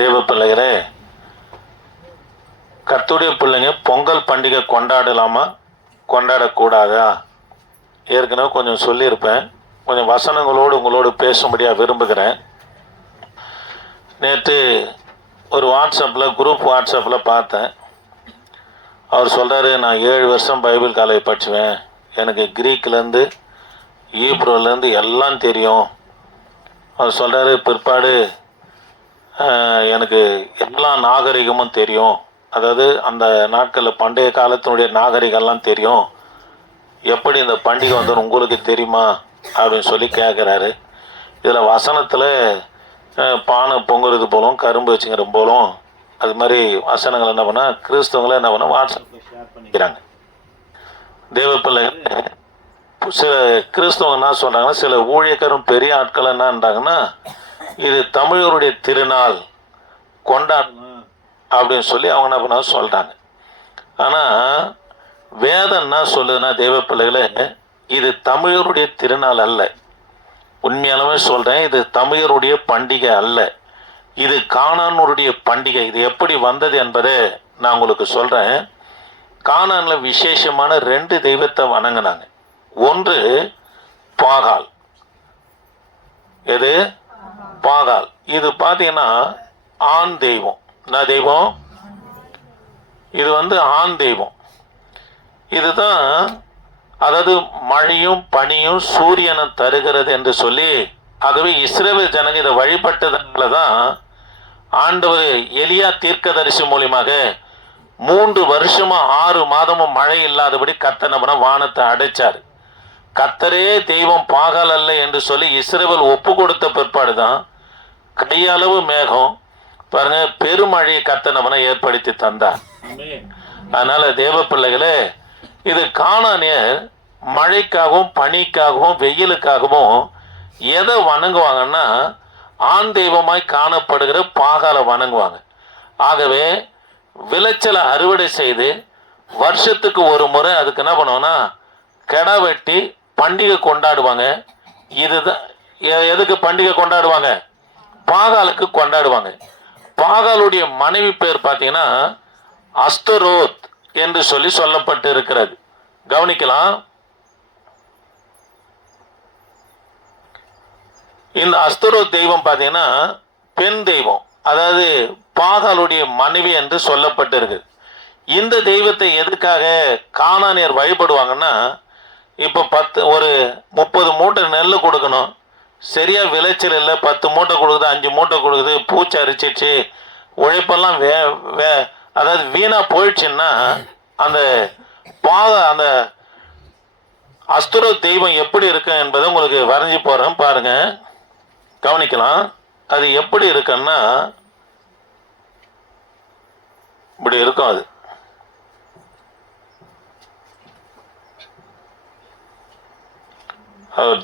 தேவ பிள்ளைகளே, கர்த்தருடைய பிள்ளைங்க பொங்கல் பண்டிகை கொண்டாடலாமா கொண்டாடக்கூடாதா? ஏற்கனவே கொஞ்சம் சொல்லியிருப்பேன். கொஞ்சம் வசனங்களோடு உங்களோடு பேசும்படியாக விரும்புகிறேன். நேற்று ஒரு குரூப் வாட்ஸ்அப்பில் பார்த்தேன். அவர் சொல்கிறாரு, நான் 7 வருஷம் பைபிள் காலேஜ் படிச்சுவேன், எனக்கு கிரீக்கிலேருந்து ஈப்ரோலேருந்து எல்லாம் தெரியும். அவர் சொல்கிறாரு, பிற்பாடு எனக்கு எல்லா நாகரிகமும் தெரியும், அதாவது அந்த நாட்களில் பண்டைய காலத்தினுடைய நாகரிகம்லாம் தெரியும், எப்படி இந்த பண்டிகை வந்து உங்களுக்கு தெரியுமா அப்படின்னு சொல்லி கேட்குறாரு. இதில் வசனத்தில் பானை பொங்குறது போலும், கரும்பு வச்சுங்கிற போலும், அது மாதிரி வசனங்கள் என்ன பண்ணால் கிறிஸ்தவங்களை என்ன பண்ணால் வாட்ஸ்அப்பில் ஷேர் பண்ணிக்கிறாங்க. தேவ பிள்ளைகள் சில கிறிஸ்தவங்க என்ன சொல்கிறாங்கன்னா, சில ஊழியக்காரும் பெரிய ஆட்கள் என்னன்றாங்கன்னா, இது தமிழருடைய திருநாள் கொண்டாடணும் அப்படின்னு சொல்லி அவங்க என்ன பண்ண சொல்கிறாங்க. ஆனால் வேதம் என்ன சொல்லுதுன்னா, தேவ பிள்ளைகளே, இது தமிழருடைய திருநாள் அல்ல. உண்மையாலுமே சொல்கிறேன், இது தமிழருடைய பண்டிகை அல்ல, இது கானானுடைய பண்டிகை. இது எப்படி வந்தது என்பதை நான் உங்களுக்கு சொல்கிறேன். கானானில் விசேஷமான 2 தெய்வத்தை வணங்கினாங்க. ஒன்று பாகால். எது? பாகால். இது பார்த்தீங்கன்னா ஆண் தெய்வம். என்ன தெய்வம்? இது வந்து ஆண் தெய்வம். இதுதான், அதாவது மழையும் பனியும் சூரியனும் தருகிறது என்று சொல்லி, ஆகவே இஸ்ரவேல் ஜனங்க இதை வழிபட்டதுனால தான் ஆண்டவர் எலியா தீர்க்கதரிசி மூலியமாக 3 வருஷமா 6 மாதமும் மழை இல்லாதபடி கர்த்தர் நம்ம வானத்தை அடைச்சார். கர்த்தரே தெய்வம் பாகால் அல்ல என்று சொல்லி இஸ்ரவேல் ஒப்பு கொடுத்த பிற்பாடு தான் கையளவு மேகம் பாருங்க பெருமழையை கர்த்தர் நம்ம ஏற்படுத்தி தந்தார். அதனால தேவ பிள்ளைகளே, இது கானானியர் மழைக்காகவும் பனிக்காகவும் வெயிலுக்காகவும் எதை வணங்குவாங்கன்னா, ஆண் தெய்வமாய் காணப்படுகிற பாகாலை வணங்குவாங்க. ஆகவே விளைச்சலை அறுவடை செய்து வருஷத்துக்கு ஒரு முறை அதுக்கு என்ன பண்ணுவாங்கன்னா கெடா வெட்டி பண்டிகை கொண்டாடுவாங்க. இதுதான் எதுக்கு பண்டிகை கொண்டாடுவாங்க? பாகாலுக்கு கொண்டாடுவாங்க. பாகாலுடைய மனைவி பேர் பார்த்தீங்கன்னா அஸ்தரோத் என்று சொல்லி சொல்லப்பட்டு இருக்கிறது. கவனிக்கலாம். இந்த அஸ்தரோத் தெய்வம் பார்த்தீங்கன்னா பெண் தெய்வம், அதாவது பாகாலுடைய மனைவி என்று சொல்லப்பட்டிருக்கு. இந்த தெய்வத்தை எதுக்காக கானானியர் வழிபடுவாங்கன்னா, இப்போ 30 மூட்டை நெல் கொடுக்கணும், சரியா விளைச்சல் இல்லை, 10 மூட்டை கொடுக்குது, 5 மூட்டை கொடுக்குது, பூச்சி அரிச்சிச்சு, உழைப்பெல்லாம் அதாவது வீணா போயிடுச்சுன்னா அந்த அந்த அஸ்தரோத் தெய்வம் எப்படி இருக்கு என்பதை உங்களுக்கு வரைஞ்சி போறேன் பாருங்க, கவனிக்கலாம். அது எப்படி இருக்குன்னா இப்படி இருக்கும். அது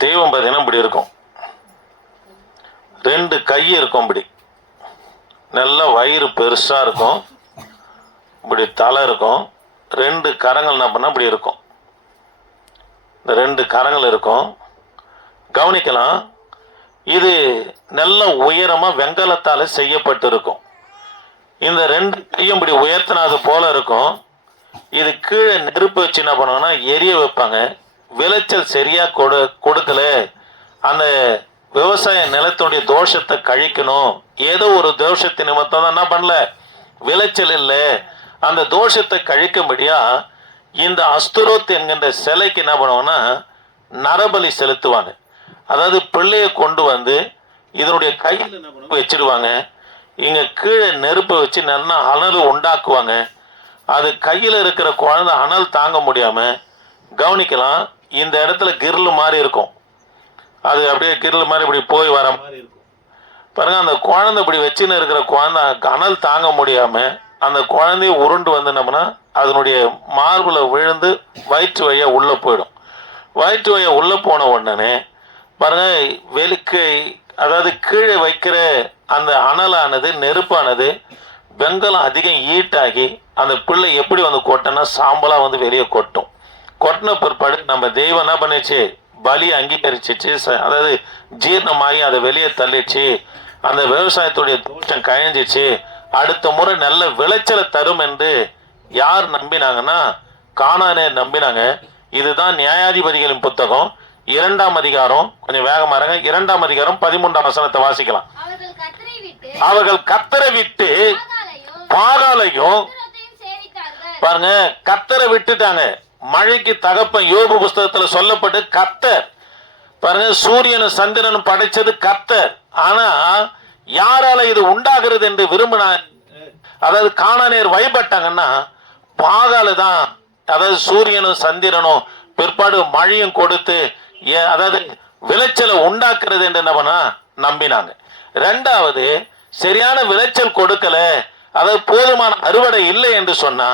தெய்வம் பார்த்தீங்கன்னா இப்படி இருக்கும். 2 கை இருக்கும், இப்படி நல்ல வயிறு பெருசா இருக்கும், இப்படி தலை இருக்கும், 2 கரங்கள் என்ன பண்ணா இப்படி இருக்கும். இந்த 2 கரங்கள் இருக்கும். கவனிக்கலாம். இது நல்ல உயரமா வெங்கலத்தால செய்யப்பட்டு இருக்கும். இந்த 2 கையும் இப்படி உயர்த்தினது போல இருக்கும். இது கீழே நெருப்பு வச்சு என்ன பண்ணுவாங்கன்னா எரிய வைப்பாங்க. விளைச்சல் சரியா கொடுக்கல, அந்த விவசாய நிலத்துடைய தோஷத்தை கழிக்கணும், ஏதோ ஒரு தோஷத்தின் நிமித்தம் தான் என்ன பண்ணல, விளைச்சல் இல்லை, அந்த தோஷத்தை கழிக்கும்படியா இந்த அஸ்தரோத் என்கின்ற சிலைக்கு என்ன பண்ணுவாங்கன்னா நரபலி செலுத்துவாங்க. அதாவது பிள்ளையை கொண்டு வந்து இதனுடைய கையில் வச்சிடுவாங்க. இங்க கீழே நெருப்பை வச்சு நல்லா அனல் உண்டாக்குவாங்க. அது கையில் இருக்கிற குழந்தை அனல் தாங்க முடியாம, கவனிக்கலாம், இந்த இடத்துல கிரில் மாதிரி இருக்கும். அது அப்படியே கிரில் மாதிரி இப்படி போய் வர மாதிரி இருக்கும் பாருங்க. அந்த குழந்தை இப்படி வச்சுன்னு இருக்கிற குழந்தை அனல் தாங்க முடியாம அந்த குழந்தைய உருண்டு வந்து நம்மனா அதனுடைய மார்புல விழுந்து வயிற்று வழியா உள்ள போயிடும். வயிற்று வழியா உள்ள போன உடனே பாருங்க அதாவது கீழே வைக்கிற அந்த அனலானது நெருப்பானது வெங்கலம் அதிகம் ஈட்டாகி அந்த பிள்ளை எப்படி வந்து கொட்டனா சாம்பலா வந்து வெளியே கொட்டும். கொட்டின பிற்பாடு நம்ம தெய்வம் என்ன பண்ணிச்சு, பலி அங்கீகரிச்சிச்சு, அதாவது ஜீரணமாகி அதை வெளியே தள்ளிச்சு. அந்த விவசாயத்துடைய தோஷம் கழிஞ்சிச்சு, அடுத்த முறை நல்ல விளைச்சலை தரும் என்று யார் நம்பினாங்கன்னா கானானேயர் நம்பினாங்க. இதுதான் நியாயாதிபதிகளின் புத்தகம் 2ஆம் அதிகாரம், கொஞ்சம் வேகமா இருங்க, 2ஆம் அதிகாரம் 13ஆம் வசனத்தை வாசிக்கலாம். அவர்கள் கர்த்தரை விட்டு பாகாலையும் பாருங்க, கர்த்தரை விட்டுட்டாங்க. மழைக்கு தகப்பன் யோபு புஸ்தகத்துல சொல்லப்பட்டு கர்த்தர் பாருங்க, சூரியனும் சந்திரனும் படைச்சது கர்த்தர். ஆனா யாரால இது உண்டாகிறது என்று விரும்பினா, அதாவது கானானேயர் வழிபட்டாங்கன்னா பாகால தான், அதாவது சூரியனும் சந்திரனும் பிற்பாடு மழையும் கொடுத்து அதாவது விளைச்சலை உண்டாக்குறது என்று என்ன பண்ணா நம்பினாங்க. ரெண்டாவது, சரியான விளைச்சல் கொடுக்கல, அதாவது போதுமான அறுவடை இல்லை என்று சொன்னா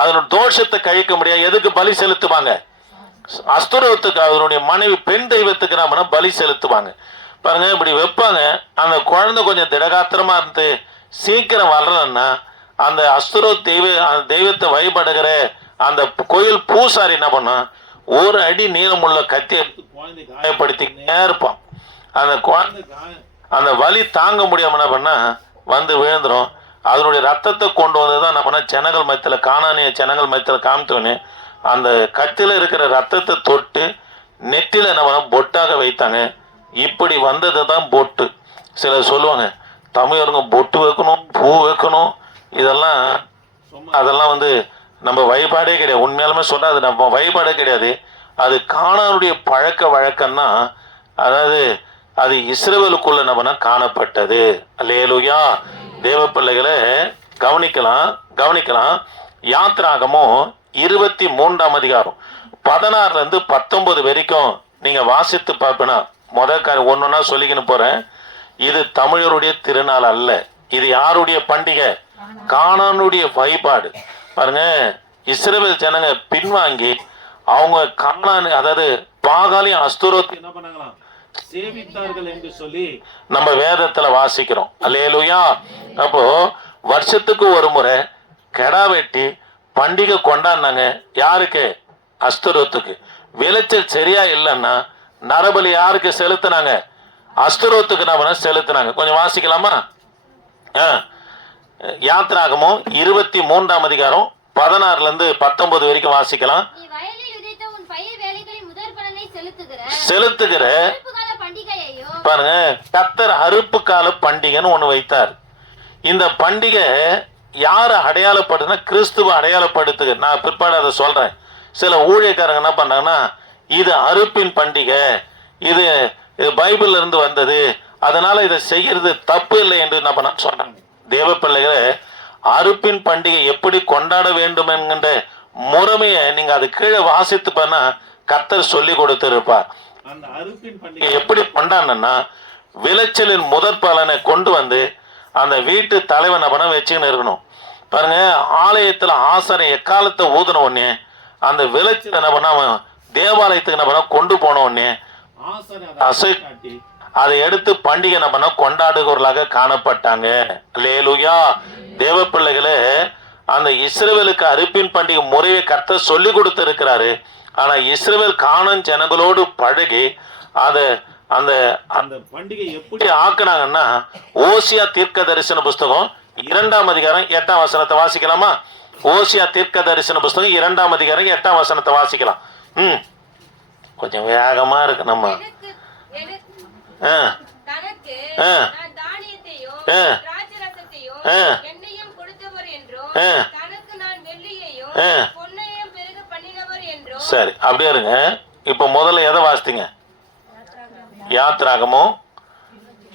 அதனோட தோஷத்தை கழிக்க முடியாது. எதுக்கு பலி செலுத்துவாங்க? அஸ்தரோத்துக்கு, அதனுடைய மனைவி பெண் தெய்வத்துக்கு நம்ம பலி செலுத்துவாங்க. பாருங்க, இப்படி வைப்பாங்க. அந்த குழந்தை கொஞ்சம் திடகாத்திரமா இருந்து சீக்கிரம் வளரலன்னா அந்த அஸ்தரோத் தெய்வத்தை வழிபடுகிற அந்த கோயில் பூசாரி என்ன பண்ணா, ஒரு அடி நீளமுள்ள கத்தியை குழந்தை காயப்படுத்திக்கிட்டே இருப்பான். அந்த குழந்தை அந்த வலி தாங்க முடியாம என்ன பண்ணா வந்து விழுந்துரும். அதனுடைய ரத்தத்தை கொண்டு வந்துதான் என்ன பண்ண, ஜனங்கள் மத்தியில, கானானிய ஜனங்கள் மத்தியில காமித்தோன்னே அந்த கத்தில இருக்கிற ரத்தத்தை தொட்டு நெத்தில என்ன பண்ண பொட்டாக வைத்தாங்க. இப்படி வந்தது தான் பொட்டு. சிலர் சொல்லுவாங்க தமிழருங்க பொட்டு வைக்கணும், பூ வைக்கணும், இதெல்லாம் அதெல்லாம் வந்து நம்ம வழிபாடே கிடையாது. உண்மையாலுமே சொன்னா அது நம்ம வழிபாடே கிடையாது. அது கானானுடைய பழக்க வழக்கம்னா, அதாவது அது இஸ்ரவேலுக்குள்ள நம்ம காணப்பட்டது. அல்லேலூயா. தேவ பிள்ளைகளை கவனிக்கலாம். யாத்ராகமும் 23ஆம் அதிகாரம் 16ல இருந்து 19 வரைக்கும் நீங்க வாசித்து பார்ப்பேனா, ஒன்னொன்னா சொல்லிக்கின்னு போறேன். இது தமிழருடைய திருநாள் அல்ல. இது யாருடைய பண்டிகை? கானானுடைய வழிபாடு. பாருங்க, இஸ்ரவேல் ஜனங்க பின்வாங்கி அவங்க கானான், அதாவது பாகாலையும் அஸ்தரோத்தையும் என்ன பண்ணாங்களாம், சேவித்தார்கள் என்று சொல்லி நம்ம வேதத்துல வாசிக்கிறோம். அல்லேலூயா. அப்போ வருஷத்துக்கு ஒரு முறை கெடா வெட்டி பண்டிகை கொண்டாடினாங்க. யாருக்கு? அஸ்தரோத்துக்கு. விளைச்சல் சரியா இல்லைன்னா நரபலி யாருக்கு செலுத்தினாங்க? அஸ்தரோத்துக்கு நம்ம செலுத்தினாங்க. கொஞ்சம் வாசிக்கலாமா? யாத்ராகமும் 23ஆம் அதிகாரம் 16ல இருந்து 19 வரைக்கும் வாசிக்கலாம். செலுத்துகிற பாருங்க, கர்த்தர் அறுப்பு கால பண்டிகைன்னு ஒண்ணு வைத்தார். இந்த பண்டிகை யார அடையாளப்படுதுன்னா கிறிஸ்துவ அடையாளப்படுத்துக. நான் பிற்பாடு அதை சொல்றேன். சில ஊழியக்காரங்க என்ன பண்ணாங்கன்னா, இது அறுப்பின் பண்டிகை, இது பைபிள்ல இருந்து வந்தது, அதனால இதை செய்யறது தப்பு இல்லை என்று என்ன பண்ண சொன்னாங்க. தேவ பிள்ளைகளை, அறுப்பின் பண்டிகை எப்படி கொண்டாட வேண்டும் என்கின்ற முறைமையை நீங்க அது கீழே வாசித்து பண்ணா கர்த்தர் சொல்லி கொடுத்திருப்பார். அந்த அறுப்பின் பண்டிகை எப்படி கொண்டாடணும்னா, விளைச்சலின் முதற் பலனை கொண்டு வந்து அந்த வீட்டு தலைவனை பணம் வச்சுக்கின்னு இருக்கணும். பாருங்க, ஆலயத்துல ஆசாரம் எக்காலத்தை ஊதுன உடனே அந்த விளைச்சல் என்ன பண்ண, தேவாலயத்துக்கு என்ன பண்ண கொண்டு போன உடனே அசை காட்டி அதை எடுத்து பண்டிகை என்ன பண்ண கொண்டாடுகிறவர்களாக காணப்பட்டாங்க. அல்லேலூயா. தேவ பிள்ளைகளே, அந்த இஸ்ரவேலுக்கு அறுப்பின் பண்டிகை முறையை கர்த்தர் சொல்லி கொடுத்து இருக்கிறாரு. ஆனா இஸ்ரவேல் கானான் ஜனங்களோடு பழகி அதை அந்த அந்த பண்டிகை எப்படி ஆக்குனாங்கன்னா, ஓசியா தீர்க்க தரிசன புஸ்தகம் 2ஆம் அதிகாரம் 8ஆம் வசனத்தை வாசிக்கலாமா? ஓசியா தீர்க்க தரிசன புஸ்தகம் 2ஆம் அதிகாரம் 8ஆம் வசனத்தை வாசிக்கலாம். கொஞ்சம் வேகமா இருக்கு நம்ம. சரி, அப்படியே இருங்க. இப்ப முதல்ல எதை வாசித்தீங்க? யாத்ராகமும்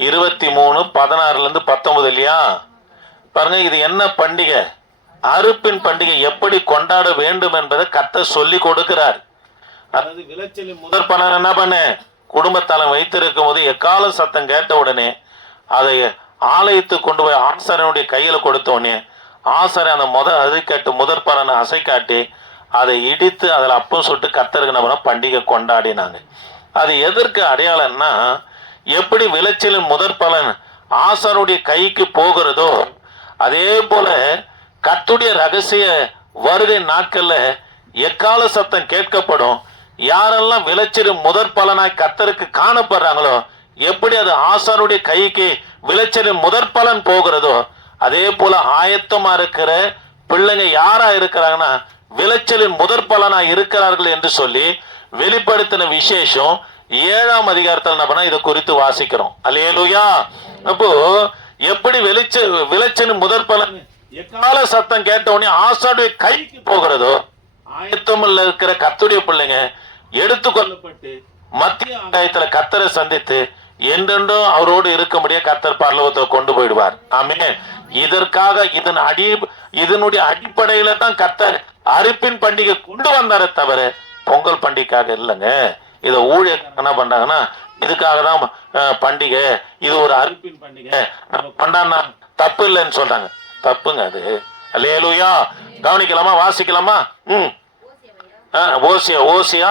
23:16ல இருந்து 19 இல்லையா? பாருங்க, இது என்ன பண்டிகை? அறுப்பின் பண்டிகை எப்படி கொண்டாட வேண்டும் என்பதை கர்த்தர் சொல்லி கொடுக்கிறார். அதாவது விளைச்சலின் முதற் பலன் என்ன பண்ண, குடும்பத்தாலும் வைத்திருக்கும் போது எக்கால சத்தம் கேட்ட உடனே அதை ஆலயத்துக்கு கொண்டு போய் ஆசாரனுடைய கையில கொடுத்த உடனே ஆசாரன் அந்த முதற் பலனை அசை காட்டி அதை இடித்து அதில் அப்பம் சுட்டு கர்த்தருக்கு நம்ம பண்டிகை கொண்டாடினாங்க. அது எதற்கு அடையாளம்னா, எப்படி விளைச்சலின் முதற் பலன் ஆசாரனுடைய கைக்கு போகிறதோ அதே போல கர்த்தருடைய ரகசிய வருகை நாட்கள்ல எக்கால சத்தம் கேட்கப்படும். யாரெல்லாம் விளைச்சலின் முதற் பலனாய் கர்த்தருக்கு காணப்படுறாங்களோ எப்படி அது ஆசானுடைய கைக்கு விளைச்சலின் முதற் பலன் போகிறதோ, அதே போல ஆயத்தமா இருக்கிற பிள்ளைங்க யாரா இருக்கிறாங்கன்னா விளைச்சலின் முதற் பலனா இருக்கிறார்கள் என்று சொல்லி வெளிப்படுத்தின விசேஷம் 7ஆம் அதிகாரத்தில் என்ன பண்ணா இதை குறித்து வாசிக்கிறோம். அல்லேலூயா. அப்போ எப்படி விளைச்சலின் முதற் பலன் எக்கால சத்தம் கேட்ட உடனே ஆசானுடைய கைக்கு போகிறதோ, ஆயத்தமில் இருக்கிற கர்த்தருடைய பிள்ளைங்க எடுத்துக்கொள்ளப்பட்டு மத்திய ஆகாயத்துல கர்த்தரை சந்தித்து என்றென்றும் அவரோடு இருக்க முடியாது கர்த்தர் பரலோகத்தில் கொண்டு போயிடுவார். ஆமென். இதற்காக இதனுடைய அடிப்படையில தான் கர்த்தர் அறுப்பின் பண்டிகை கொண்டு வந்தாரே தவிர பொங்கல் பண்டிகைக்காக இல்லைங்க. இதை ஊழியர் என்ன பண்றாங்கன்னா இதுக்காக தான் பண்டிகை, இது ஒரு அறுப்பின் பண்டிகை, நம்ம கொண்டாடினா தப்பு இல்லைன்னு சொல்றாங்க. தப்புங்க அது. அல்லேலூயா. கவனிக்கலாமா? வாசிக்கலாமா? ஓசியா ஓசியா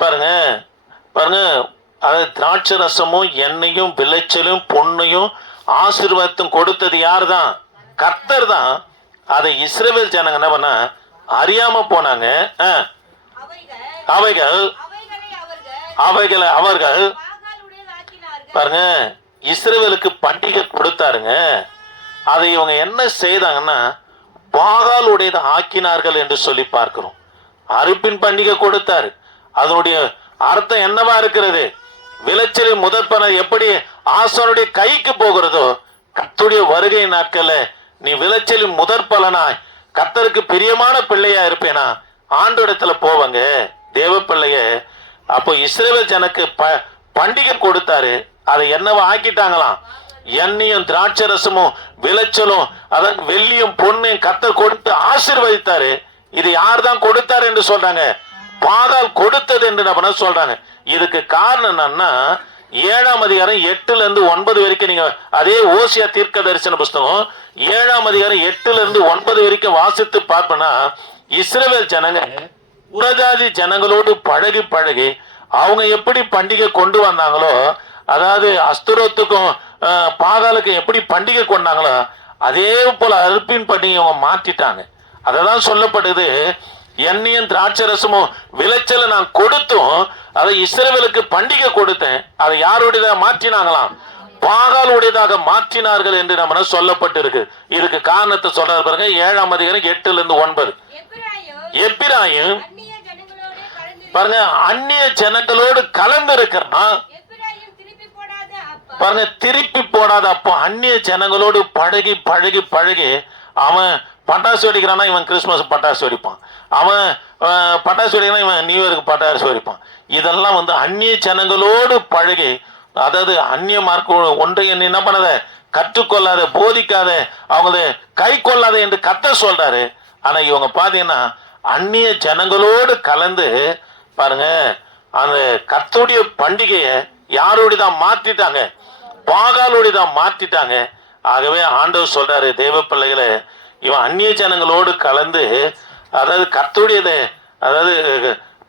பாருங்க பாருங்க, அது திராட்சை ரசமும் எண்ணெயும் விளைச்சலும் பொன்னையும் ஆசீர்வாதத்தும் கொடுத்தது யார் தான்? கர்த்தர் தான். அதை இஸ்ரவேல் ஜனங்க என்ன பண்ண அறியாம போனாங்க. அவர்கள் பாருங்க இஸ்ரவேலுக்கு பண்டிகை கொடுத்தாருங்க. அதை இவங்க என்ன செய்தாங்கன்னா பாகாலுடையதை ஆக்கினார்கள் என்று சொல்லி பார்க்கிறோம். அறுப்பின் பண்டிகை கொடுத்தாரு. அதனுடைய அர்த்தம் என்னவா இருக்கிறது? விளைச்சலின் முதற்பன எப்படி ஆசானுடைய கைக்கு போகிறதோ, கர்த்தருடைய வருகை நாட்கள்ல நீ விளைச்சலின் முதற் பலனாய் கர்த்தருக்கு பிரியமான பிள்ளையா இருப்பேனா ஆண்டோடத்துல போவாங்க தேவ பிள்ளைய. அப்போ இஸ்ரவேல் ஜனக்கு பண்டிகை கொடுத்தாரு. அதை என்னவா ஆக்கிட்டாங்களாம்? எண்ணெயும் திராட்சை ரசமும் விளைச்சலும் அதாவது வெள்ளியும் பொண்ணையும் கர்த்தர் கொடுத்து ஆசீர்வதித்தாரு. இது யார் தான் கொடுத்தாரு என்று சொல்றாங்க? பாகால் கொடுத்தது என்று நம்ம சொல்றாங்க. இதுக்கு காரணம் என்னன்னா 7ஆம் அதிகாரம் 8ல இருந்து 9 வரைக்கும் நீங்க அதே ஓசியா தீர்க்க தரிசன புஸ்தகம் 7ஆம் அதிகாரம் 8ல இருந்து 9 வரைக்கும் வாசித்து பார்ப்பனா இஸ்ரவேல் ஜனங்க புறஜாதி ஜனங்களோடு பழகி பழகி அவங்க எப்படி பண்டிகை கொண்டு வந்தாங்களோ, அதாவது அஸ்துரோத்துக்கும் பாகாலுக்கும் எப்படி பண்டிகை கொண்டாங்களோ அதே போல அறுப்பின் பண்டிகை அவங்க மாற்றிட்டாங்க. அததான் சொல்லப்படுது, எண்ணெயும் திராட்சை ரசமும் விளைச்சல நான் கொடுத்தும் அதை இஸ்ரவேலுக்கு பண்டிகை கொடுத்தேன், அதை யாருடையதாக மாற்றினாங்களாம்? பாகாலுடையதாக மாற்றினார்கள் என்று நம்ம சொல்லப்பட்டு இருக்கு. இதுக்கு காரணத்தை சொல்றாரு பாருங்க 7ஆம் அதிகாரம் 8ல இருந்து 9. எப்பிராயிம் பாருங்க அந்நிய ஜனங்களோடு கலந்து இருக்கிறான். பாருங்க திருப்பி போடாத. அப்போ அந்நிய ஜனங்களோடு பழகி பழகி பழகி அவன் பட்டாசு வெடிக்கிறான்னா இவன் கிறிஸ்துமஸ் பட்டாசு வெடிப்பான், அவன் பட்டாசு வெடிக்கிறான் இவன் நியூ இயருக்கு பட்டாசு வெடிப்பான். இதெல்லாம் அந்நிய ஜனங்களோடு பழகி, அதாவது அந்நிய மார்க்க ஒன்றை என்ன பண்ணாத கற்றுக்கொள்ளாத போதிக்காத அவங்கள கை கொள்ளாத என்று கத்த சொல்றாரு. ஆனா இவங்க பாத்தீங்கன்னா அந்நிய ஜனங்களோடு கலந்து பாருங்க அந்த கர்த்தருடைய பண்டிகையை யாரோடையதான் மாற்றிட்டாங்க? பாகாலோடையதான் மாற்றிட்டாங்க. ஆகவே ஆண்டவர் சொல்றாரு தேவ பிள்ளைகளை, இவன் அந்நிய ஜனங்களோடு கலந்து அதாவது கர்த்தருடையதை அதாவது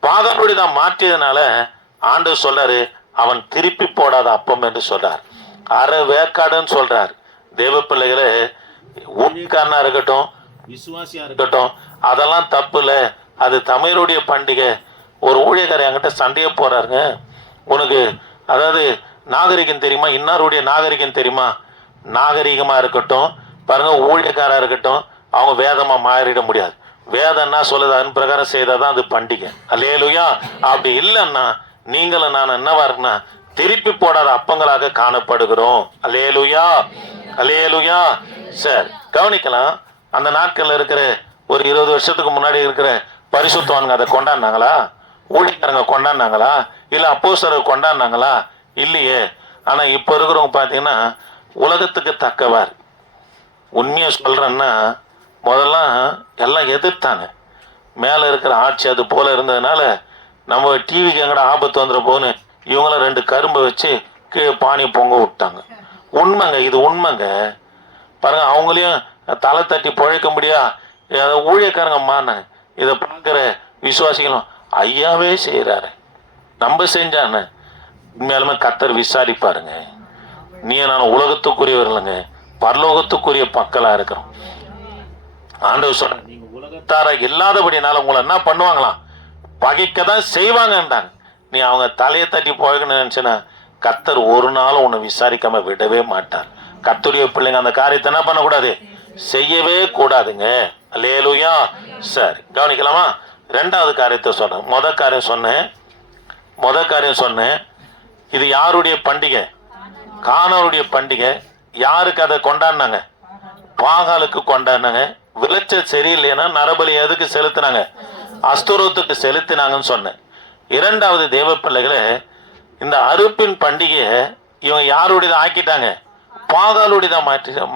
பாகாலோடையதான் மாற்றியதுனால ஆண்டவர் சொல்றாரு அவன் திருப்பி போடாத அப்பம் என்று சொல்றார். அரை வேக்காடுன்னு சொல்றார். தேவ பிள்ளைகளை ஊழியக்காரனா இருக்கட்டும் விசுவாசியா இருக்கட்டும் அதெல்லாம் தப்பு இல்லை. அது தமிழருடைய பண்டிகை. ஒரு ஊழியக்காரர் என்கிட்ட சண்டையே போறாருங்க, உனக்கு அதாவது நாகரிகம் தெரியுமா, இன்னாருடைய நாகரிகம் தெரியுமா? நாகரிகமா இருக்கட்டும் பாருங்க ஊழியக்காரா இருக்கட்டும் அவங்க வேதமா மாறிட முடியாது. வேதம்னா சொல்லுது அதன் பிரகாரம் செய்தாதான் அது பண்டிகை. அல்லேலூயா. அப்படி இல்லைன்னா நீங்களும் நான் என்னவா இருக்குன்னா திருப்பி போடாத அப்பங்களாக காணப்படுகிறோம். அல்லேலூயா அல்லேலூயா. சரி கவனிக்கலாம். அந்த நாட்கள்ல இருக்கிற ஒரு 20 வருஷத்துக்கு முன்னாடி இருக்கிற பரிசுத்தவான்கள் அதை கொண்டாடினாங்களா? ஊழியக்காரங்க கொண்டாடினாங்களா? இல்ல அப்போஸ்தலர்கள் கொண்டாடினாங்களா? இல்லையே. ஆனா இப்ப இருக்கிறவங்க பாத்தீங்கன்னா உலகத்துக்கு தக்கவார். உண்மையை சொல்றேன்னா முதல்ல எல்லாம் எதிர்த்தாங்க. மேல இருக்கிற ஆட்சி அது போல இருந்ததுனால நம்ம டிவிக்கு எங்கட ஆபத்து வந்துட போன்னு இவங்களும் 2 கரும்பை வச்சு பானி பொங்க விட்டாங்க. உண்மைங்க, இது உண்மைங்க. பாருங்க அவங்களையும் தலை தட்டி பழைக்க முடியா ஊழியக்காரங்க மாறினாங்க. இதை பார்க்குற விசுவாசிகளும் ஐயாவே செய்யறாரு நம்ம செஞ்சான உண்மையாலுமே கர்த்தர் விசாரிப்பாருங்க. நீ நான் உலகத்துக்குரியவர் இல்லைங்க, பரலோகத்துக்குரிய மக்களா இருக்கிறோம். ஆண்டவர் சொன்ன நீங்க உலகத்தார இல்லாதபடினால உங்களை என்ன பண்ணுவாங்களாம், பகைக்கதான் செய்வாங்கன்றாங்க. நீ அவங்க தலையை தட்டி போகணும்னு நினைச்சுன்னா கர்த்தர் ஒரு நாளும் உன்னை விசாரிக்காம விடவே மாட்டார். கர்த்தருடைய பிள்ளைங்க அந்த காரியத்தை என்ன பண்ணக்கூடாது, செய்யவே கூடாதுங்க. அல்லேலூயா. சரி, கவனிக்கலாமா? ரெண்டாவது காரியத்தை சொன்னேன். முத காரியம் சொன்னேன். இது யாருடைய பண்டிகை? கானானுடைய பண்டிகை. யாருக்கு அதை கொண்டாடினாங்க? பாகாலுக்கு கொண்டாடினாங்க. விளைச்சல் சரியில்லைன்னா நரபலி எதுக்கு செலுத்தினாங்க? அஸ்தரோத்துக்கு செலுத்தினாங்கன்னு சொன்னேன். இரண்டாவது தேவ பிள்ளைகளை, இந்த அறுப்பின் பண்டிகையை இவங்க யாருடையதான் ஆக்கிட்டாங்க? பாகாலுடையதான்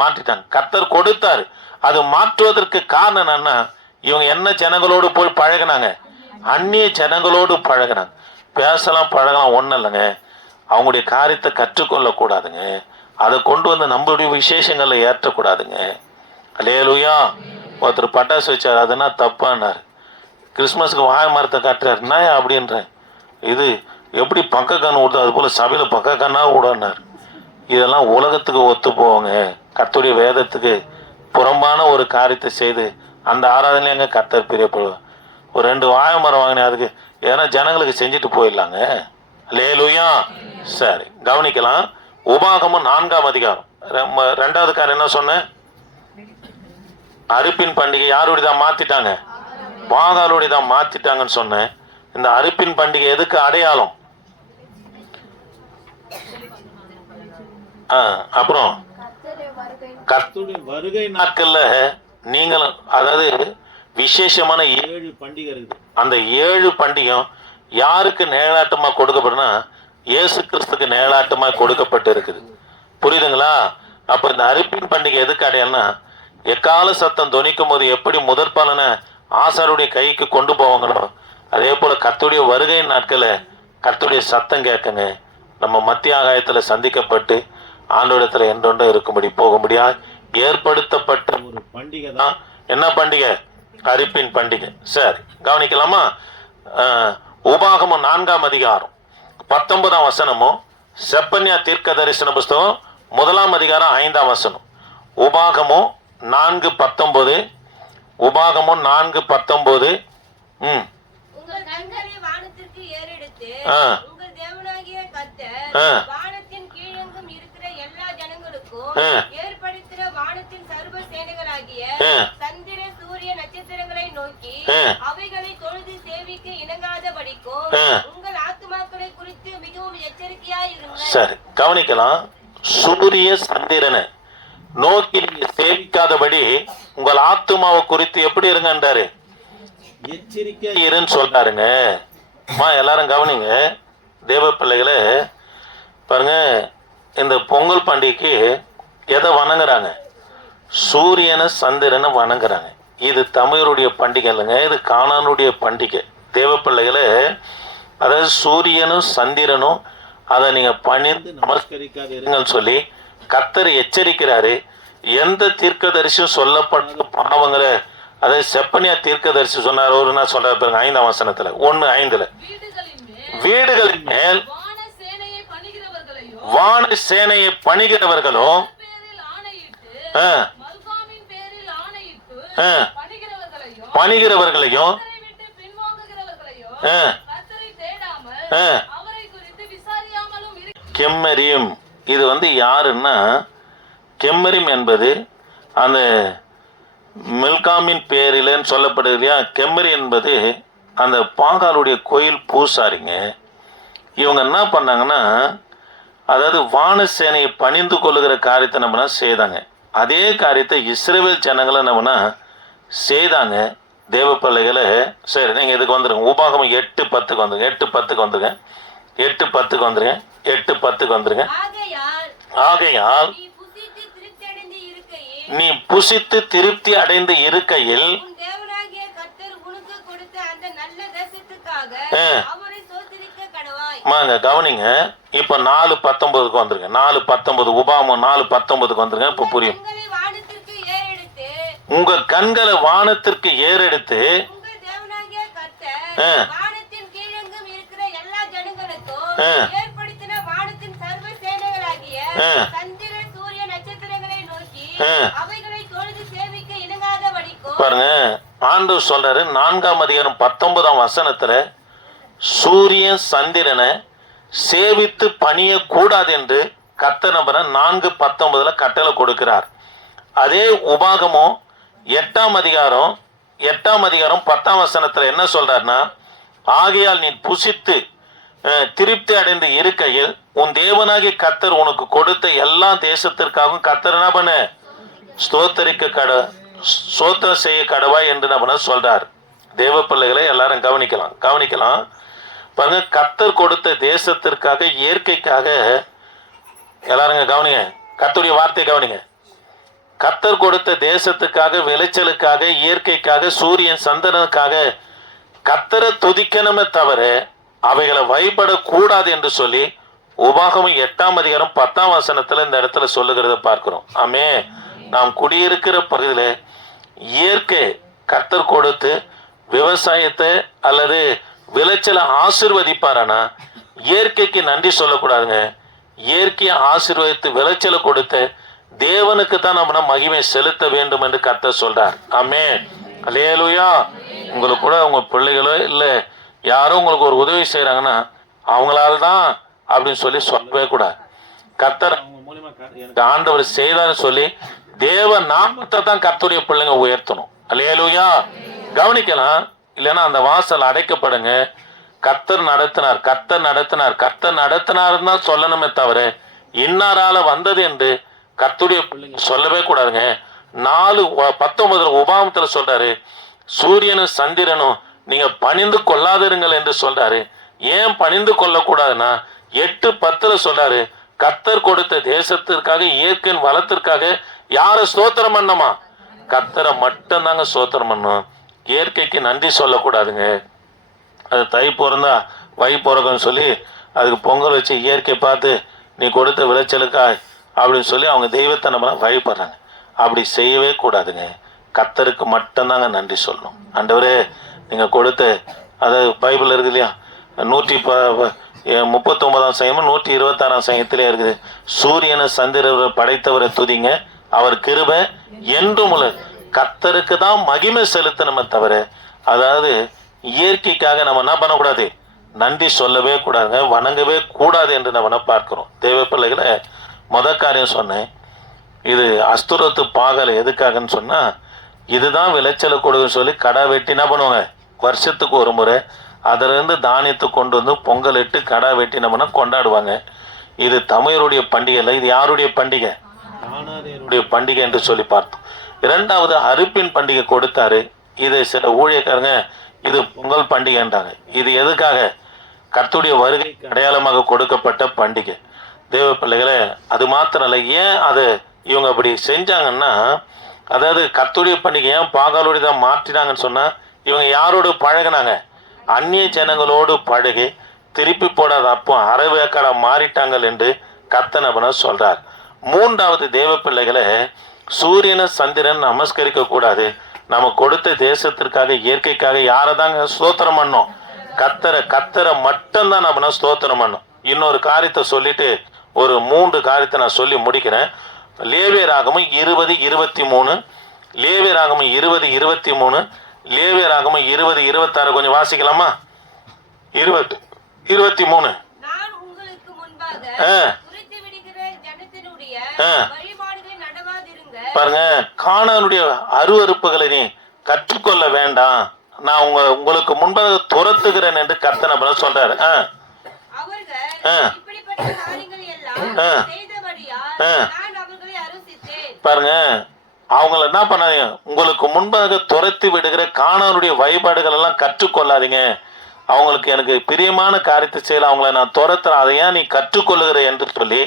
மாற்றிட்டாங்க. கர்த்தர் கொடுத்தாரு. அது மாற்றுவதற்கு காரணம் என்னன்னா, இவங்க என்ன ஜனங்களோடு போய் பழகினாங்க? அந்நிய ஜனங்களோடு பழகினாங்க. பேசலாம் பழகலாம் ஒன்றும் இல்லைங்க, அவங்களுடைய காரியத்தை கற்றுக்கொள்ள கூடாதுங்க. அதை கொண்டு வந்து நம்மளுடைய விசேஷங்களில் ஏற்றக்கூடாதுங்க. அல்லேலூயா. ஒருத்தர் பட்டாசு வச்சார், அதுனா தப்பானார். கிறிஸ்மஸுக்கு வாழை மரத்தை காட்டுறாருன்னா அப்படின்றேன். இது எப்படி பக்க கண்ணு விடுதோ அது போல் சபையில் பக்க கண்ணாக விடனார். இதெல்லாம் உலகத்துக்கு ஒத்து போவாங்க. கர்த்தருடைய வேதத்துக்கு புறம்பான ஒரு காரியத்தை செய்து அந்த ஆராதனையில் எங்கே கர்த்தர் பிரியப்படுவார்? ஒரு 2 வாழை மரம் வாங்கினேன், அதுக்கு ஏன்னா ஜனங்களுக்கு செஞ்சுட்டு போயிடலாங்க. அல்லேலூயா. சரி, கவனிக்கலாம். உபாகமம் 4ஆம் அதிகாரம் 2வது காரியம் என்ன சொன்னேன்? அறுப்பின் பண்டிகை யாருடையதான் மாத்திட்டாங்க? பாகாலுடையதான் மாத்திட்டாங்கன்னு சொன்னேன். இந்த அறுப்பின் பண்டிகை எதுக்கு அடையாளம்? அப்புறம் கர்த்தருடைய வருகை நாட்கள்ல நீங்களும், அதாவது விசேஷமான 7 பண்டிகை இருக்குது. அந்த 7 பண்டிகையும் யாருக்கு நிழலாட்டமா கொடுக்கப்படுனா, இயேசு கிறிஸ்துக்கு நிழலாட்டமா கொடுக்கப்பட்டு இருக்குது. புரியுதுங்களா? அப்ப இந்த அறுப்பின் பண்டிகை எதுக்கு அடையாளம்னா, எக்கால சத்தம் தொனிக்கும் போது எப்படி முதற் பலனை ஆசாருடைய கைக்கு கொண்டு போவாங்களோ, அதே போல கர்த்தருடைய வருகை நாட்களை கர்த்தருடைய சத்தம் கேட்குங்க. நம்ம மத்திய ஆகாயத்துல சந்திக்கப்பட்டு ஆண்டோடத்துல என்றொன்றும் இருக்கும்படி போகும்படியா ஏற்படுத்தப்பட்ட ஒரு பண்டிகை தான். என்ன பண்டிகை? அறுப்பின் பண்டிகை. சரி, கவனிக்கலாமா? உபாகமம் 4ஆம் அதிகாரம் 19ஆம் வசனமும் செப்பன்யா தீர்க்க தரிசன புஸ்தகம் 1ஆம் அதிகாரம் 5ஆம் வசனம். உபாகமம் 4:19. உபாகமம் 4:19. உங்கள் கண்களை வானத்திற்கு ஏறெடுத்து உங்கள் தேவனாகிய கர்த்தர் வானத்தின் கீழெங்கும் இருக்கிற எல்லா ஜனங்களுக்கும் ஏற்படுத்தின வானத்தின் சர்வ சேனைகளாகிய சந்திர சூரிய நட்சத்திரங்களை நோக்கி அவைகளை தொழுது சேவிக்க இணங்காதபடிக்கும் உங்கள் ஆத்துமாக்களை குறித்து மிகவும் எச்சரிக்கையாய் இருங்கள். சரி, கவனிக்கலாம். சூரிய சந்திரனை நோக்கி சேவிக்காதபடி உங்கள் ஆத்துமாவை குறித்து எப்படி இருங்கன்றாரு? எச்சரிக்கை இருன்னு சொல்றாருங்க. எல்லாரும் கவனிங்க தேவ பிள்ளைகளை. பாருங்க, இந்த பொங்கல் பண்டிகைக்கு எதை வணங்குறாங்க? சூரியனை சந்திரனை வணங்குறாங்க. இது தமிழருடைய பண்டிகை இல்லைங்க, இது கானானுடைய பண்டிகை. தேவ பிள்ளைகளை, அதாவது சூரியனும் சந்திரனும் அதை நீங்க பணிந்து நமஸ்கரிக்காது இருங்கன்னு சொல்லி கர்த்தர் எச்சரிக்கிறாரு. எந்த தீர்க்கதரிசியும் சொல்லப்படாத பாவங்களை, அதாவது செப்பனியா தீர்க்கதரிசி சொன்னார். ஒரு நான் சொல்றாரு பாருங்க, 5ஆம் வசனத்துல 1:5. வீடுகளின் மேல் வான சேனையை பணிகிறவர்களும் பணிகிறவர்களையும் கெம்மரியும். இது யாருன்னா, கெம்மரிம் என்பது அந்த மில்காமின் பேரிலன்னு சொல்லப்படுது இல்லையா? கெம்மரி என்பது அந்த பாகாலுடைய கோயில் பூசாரிங்க. இவங்க என்ன பண்ணாங்கன்னா, அதாவது வான சேனையை பணிந்து கொள்ளுகிற காரியத்தை நம்மனா செய்தாங்க. அதே காரியத்தை இஸ்ரவேல் ஜனங்களை நம்மனா செய்தாங்க. தேவ பிள்ளைகளை, சரி நீங்கள் இதுக்கு வந்துருங்க. உபாகமம் 8:10 வந்துருங்க. 8:10 வந்துருங்க. 8:10 வந்துருங்க. 8:10 வந்துருங்க. ஆகையால் நீ புசித்து திருப்தி அடைந்து இருக்கையில் கவனிங்க. இப்ப 4:19 வந்துருங்க. 4:19 உபாகமம் 4:19 வந்துருங்க. இப்ப புரியும். உங்க கண்களை வானத்திற்கு ஏறெடுத்து ஆண்டவர் சொல்றாரு 4ஆம் அதிகாரம் 19ஆம் வசனத்துல, சூரியன் சந்திரனை சேவித்து பணிய கூடாது என்று கர்த்தர் 4:19 கட்டளை கொடுக்கிறார். அதே உபாகமும் 8ஆம் அதிகாரம் 10ஆம் வசனத்துல என்ன சொல்றாருன்னா, ஆகையால் நீ புசித்து திருப்தி அடைந்து இருக்கையில் உன் தேவனாகிய கர்த்தர் உனக்கு கொடுத்த எல்லா தேசத்திற்காகவும் கர்த்தர் என்ன பண்ண ஸ்தோத்திரம் செய்ய கடவா என்று நம்ம சொல்றார். தேவ பிள்ளைகளை எல்லாரும் கவனிக்கலாம். பாருங்க, கர்த்தர் கொடுத்த தேசத்திற்காக, இயற்கைக்காக, எல்லாருங்க கவனிங்க, கர்த்தருடைய வார்த்தை கவனிங்க. கர்த்தர் கொடுத்த தேசத்துக்காக, விளைச்சலுக்காக, இயற்கைக்காக, சூரியன் சந்திரனுக்காக கர்த்தரை துதிக்கணுமே தவிர அவைகளை வழிபடக்கூடாது என்று சொல்லி உபாகமம் 8ஆம் அதிகாரம் 10ஆம் வசனத்துல இந்த இடத்துல சொல்லுகிறத பார்க்கிறோம். ஆமே, நாம் குடியிருக்கிற பகுதியில் இயற்கை கர்த்தர் கொடுத்து விவசாயத்தை அல்லது விளைச்சலை ஆசீர்வதிப்பாரானா இயற்கைக்கு நன்றி சொல்லக்கூடாதுங்க. இயற்கையை ஆசீர்வதித்து விளைச்சலை கொடுத்த தேவனுக்கு தான் நம்ம மகிமை செலுத்த வேண்டும் என்று கர்த்தர் சொல்றார். ஆமே, அல்லேலூயா. உங்களுக்கு கூட உங்க பிள்ளைகளோ இல்லை யாரும் உங்களுக்கு ஒரு உதவி செய்யறாங்கன்னா அவங்களால தான் அப்படின்னு சொல்லவே கூடாது. கர்த்தர் ஆண்டவர் செய்தான்னு சொல்லி தேவ நாமத்தை தான் கர்த்தருடைய பிள்ளைங்க உயர்த்தணும். அல்லேலூயா. கவனிக்கலாம், இல்லைன்னா அந்த வாசல் அடைக்கப்படுங்க. கர்த்தர் நடத்தினார் தான் சொல்லணுமே தவிர இன்னாரால வந்தது என்று கர்த்தருடைய பிள்ளைங்க சொல்லவே கூடாதுங்க. 4:19 உபாகமத்துல சொல்றாரு, சூரியனும் சந்திரனும் நீங்க பணிந்து கொள்ளாதிருங்கள் என்று சொல்றாரு. ஏன் பணிந்து கொள்ளக்கூடாதுன்னா 8:10 சொல்றாரு, கர்த்தர் கொடுத்த தேசத்திற்காக, இயற்கையின் வளத்திற்காக யார ஸ்தோத்திரம் பண்ணமா? கர்த்தரை மட்டும் தாங்க ஸ்தோத்திரம் பண்ணும். இயற்கைக்கு நன்றி சொல்லக்கூடாதுங்க. அது தை பிறந்தா வை பிறகுன்னு சொல்லி அதுக்கு பொங்கல் வச்சு இயற்கை பார்த்து நீ கொடுத்த விளைச்சலுக்காய் அப்படின்னு சொல்லி அவங்க தெய்வத்தை நம்ம வழிபடுறாங்க. அப்படி செய்யவே கூடாதுங்க. கர்த்தருக்கு மட்டும்தாங்க நன்றி சொல்லணும். ஆண்டவரே, நீங்கள் கொடுத்த, அதாவது பைபிள் இருக்கு இல்லையா, 139ஆம் சங்கமும் 126ஆம் சங்கத்திலே இருக்குது, சூரியனை சந்திரரை படைத்தவரை துதிங்க, அவர் கிருபை என்றும் உள்ள. கர்த்தருக்கு தான் மகிமை செலுத்தணுமே தவிர, அதாவது இயற்கைக்காக நம்ம என்ன பண்ணக்கூடாது, நன்றி சொல்லவே கூடாதுங்க, வணங்கவே கூடாது என்று நம்ம பார்க்கிறோம். தேவ பிள்ளைகளை முதல் காரியம் சொன்னேன், இது அஸ்துரத்து பாகலை எதுக்காகன்னு சொன்னா, இதுதான் விளைச்சலை கொடுக்குன்னு சொல்லி கடை வெட்டி என்ன பண்ணுவாங்க, வருஷத்துக்கு ஒரு முறை அதிலிருந்து தானியத்தை கொண்டு வந்து பொங்கல் இட்டு கடை வெட்டி நம்ம கொண்டாடுவாங்க. இது தமிழருடைய பண்டிகை இல்லை, இது யாருடைய பண்டிகை? ஆனாரியருடைய பண்டிகை என்று சொல்லி பார்த்தோம். 2வது அறுப்பின் பண்டிகை கொடுத்தாரு. இது சில ஊழியக்காரங்க இது பொங்கல் பண்டிகைன்றாங்க. இது எதுக்காக? கர்த்தருடைய வருகைக்கு அடையாளமாக கொடுக்கப்பட்ட பண்டிகை. தேவ பிள்ளைகளை, அது மாத்திரம் இல்லை, ஏன் அது இவங்க அப்படி செஞ்சாங்கன்னா, அதாவது கர்த்தருடைய பண்டிகை ஏன் பாகாலோடு தான் மாற்றினாங்கன்னு சொன்னா, இவங்க யாரோடு பழகினாங்க? அந்நிய ஜனங்களோடு பழகி திருப்பி போடாத அப்போ அறவேக்காட மாறிட்டாங்கள் என்று கர்த்தர் சொல்றார். 3வது தேவ பிள்ளைகளை, சூரியனை சந்திரன் நமஸ்கரிக்க கூடாது. நம்ம கொடுத்த தேசத்திற்காக, இயற்கைக்காக யாரை தாங்க ஸ்தோத்திரம் பண்ணோம்? கர்த்தரை மட்டும்தான் நம்ம ஸ்தோத்திரம் பண்ணோம். இன்னொரு காரியத்தை சொல்லிட்டு ஒரு 3 காரியத்தை நான் சொல்லி முடிக்கிறேன். லேவியராகமம் 20:23, லேவியராகமம் 20:23, லேவியராகமம் 20:26 கொஞ்சம் வாசிக்கலாமா? 20:23. நான் உங்களுக்கு முன்பாக குறித்து விடுகிற ஜனத்தினுடைய வழிபாடுகளை நடவாதிருங்க. பாருங்க, கானானுடைய அருவருப்புகளை நீ கற்றுக்கொள்ள வேண்டாம், நான் உங்களுக்கு முன்பாக துரத்துகிறேன் என்று கர்த்தர் சொல்றாரு. பாருங்க, அவங்கள என்ன பண்ணாதீங்க, உங்களுக்கு முன்பாக துரத்தி விடுகிற கானானுடைய வழிபாடுகள் எல்லாம் கற்றுக்கொள்ளாதீங்க. அவங்களுக்கு எனக்கு பிரியமான காரியத்தை செய்யல, அவங்கள நான் துரத்துறேன், அதை ஏன் நீ கற்றுக்கொள்ளுகிற என்று சொல்லி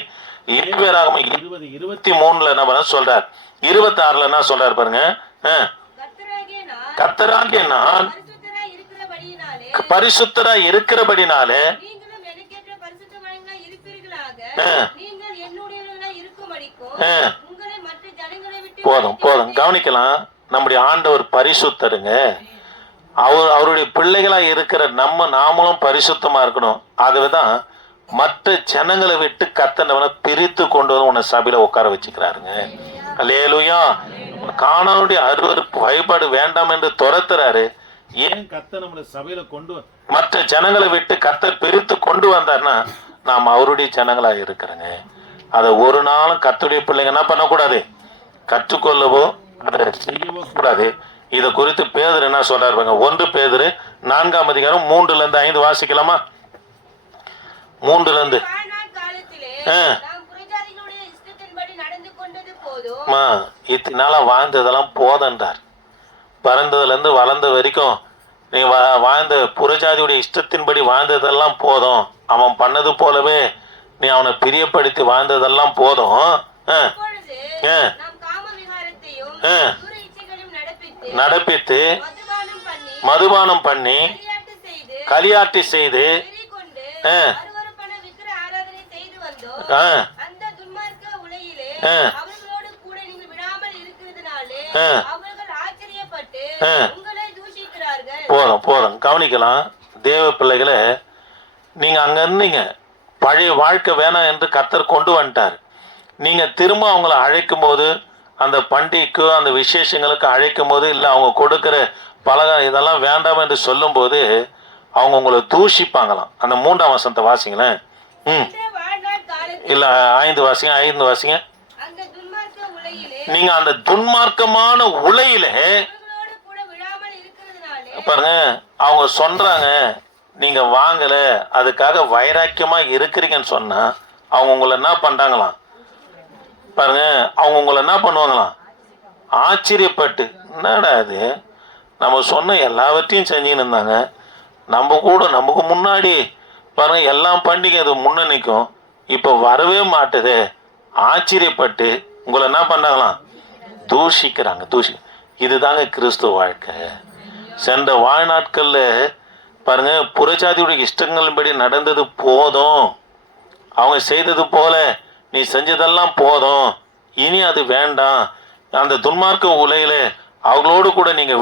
லேவியராகமம் 20:23 என்ன பண்ண சொல்றார். 26 என்ன சொல்றாரு பாருங்க, கர்த்தராகிய நான் பரிசுத்தரா இருக்கிறபடினாலே போதும் கவனிக்கலாம். நம்முடைய ஆண்டவர் பரிசுத்தருங்க. அவருடைய பிள்ளைகளா இருக்கிற நாமளும் பரிசுத்தமா இருக்கணும். அதுதான் மற்ற ஜனங்களை விட்டு கர்த்தர் பிரித்து கொண்டு வந்து உன்னை சபையில உட்கார வச்சுக்கிறாருங்க. அல்லேலூயா. கானானுடைய அருவருப்பு வழிபாடு வேண்டாம் என்று துரத்துறாரு. ஏன் கர்த்தர் நம்மளை சபையில கொண்டு மற்ற ஜனங்களை விட்டு கர்த்தர் பிரித்து கொண்டு வந்தார்னா நாம் அவருடைய ஜனங்களா இருக்கிறோங்க. அதை ஒரு நாளும் கர்த்தருடைய பிள்ளைங்க என்ன பண்ணக்கூடாது, கற்றுக்கொள்ளவோ அதை செய்யவோ கூடாது. இதை குறித்து பேதுரு என்ன சொல்றாரு பாருங்க. 1 பேதுரு 4ஆம் அதிகாரம் 3-5 வாசிக்கலாமா? 3 வாழ்நாள் காலத்திலே நாம் புறஜாதிகளுடைய இஷ்டத்தின்படி நடந்து கொண்டது போதும். இத்தனால வாழ்ந்ததெல்லாம் போதன்றார். பிறந்ததுல இருந்து வளர்ந்த வரைக்கும் நீ வாழ்ந்த புறஜாதியுடைய இஷ்டத்தின்படி வாழ்ந்ததெல்லாம் போதும். அவன் பண்ணது போலவே நீ அவனை பிரியப்படுத்தி வாழ்ந்ததெல்லாம் போதும். அப்பொழுது நாம் காம விகாரத்தையும் துர இச்சைகளையும் நடப்பித்து மதுபானம் பண்ணி களியாட்டி செய்து அருவருப்பான விக்கிர ஆராதனை செய்து வந்தோம். அந்த துன்மார்க்க உலகிலே அவர்களோடு கூட நீங்கள் விடாமல் இருக்கிறதுனாலே அவர்கள் ஆச்சரியப்பட்டு உங்களை தூஷிக்கிறார்கள். போதும் கவனிக்கலாம். தேவ பிள்ளைகளை, நீங்க அங்க இருந்தீங்க, பழைய வாழ்க்கை வேணாம் என்று கர்த்தர் கொண்டு வந்துட்டார். நீங்க திரும்ப அவங்கள அழைக்கும் போது, அந்த பண்டிகைக்கு அந்த விசேஷங்களுக்கு அழைக்கும் போது, இல்லை அவங்க கொடுக்கிற பலகாரம் இதெல்லாம் வேண்டாம் என்று சொல்லும் போது அவங்க உங்களை தூஷிப்பாங்களாம். அந்த 3ஆம் வசனத்தை வாசிங்களேன். இல்ல 5 வாசிங்க. நீங்க அந்த துன்மார்க்கமான உலையில பாருங்க, அவங்க சொல்றாங்க நீங்க வாங்கல, அதுக்காக வைராக்கியமா இருக்கிறீங்கன்னு சொன்னா அவங்க உங்களை என்ன பண்றாங்களாம் பாருங்க, அவங்க உங்களை என்ன பண்ணுவாங்களாம், ஆச்சரியப்பட்டு என்னடா அது நம்ம சொன்ன எல்லாவற்றையும் செஞ்சுன்னு இருந்தாங்க, நம்ம கூட நமக்கு முன்னாடி பாருங்க எல்லாம் பண்டிகை அது முன்ன நிற்கும், இப்போ வரவே மாட்டுது, ஆச்சரியப்பட்டு உங்களை என்ன பண்ணாங்களாம், தூஷிக்கிறாங்க. இதுதாங்க கிறிஸ்துவ வாழ்க்கை. சென்ற வாழ்நாட்கள்ல பாருங்க, புறஜாதியுடைய இஷ்டங்களின்படி நடந்தது போதும், அவங்க செய்தது போல நீ செஞ்சதெல்லாம் போதும், இனி அது வேண்டாம். அந்த துன்மார்க்க உலையில அவங்களோடு கூட நீங்க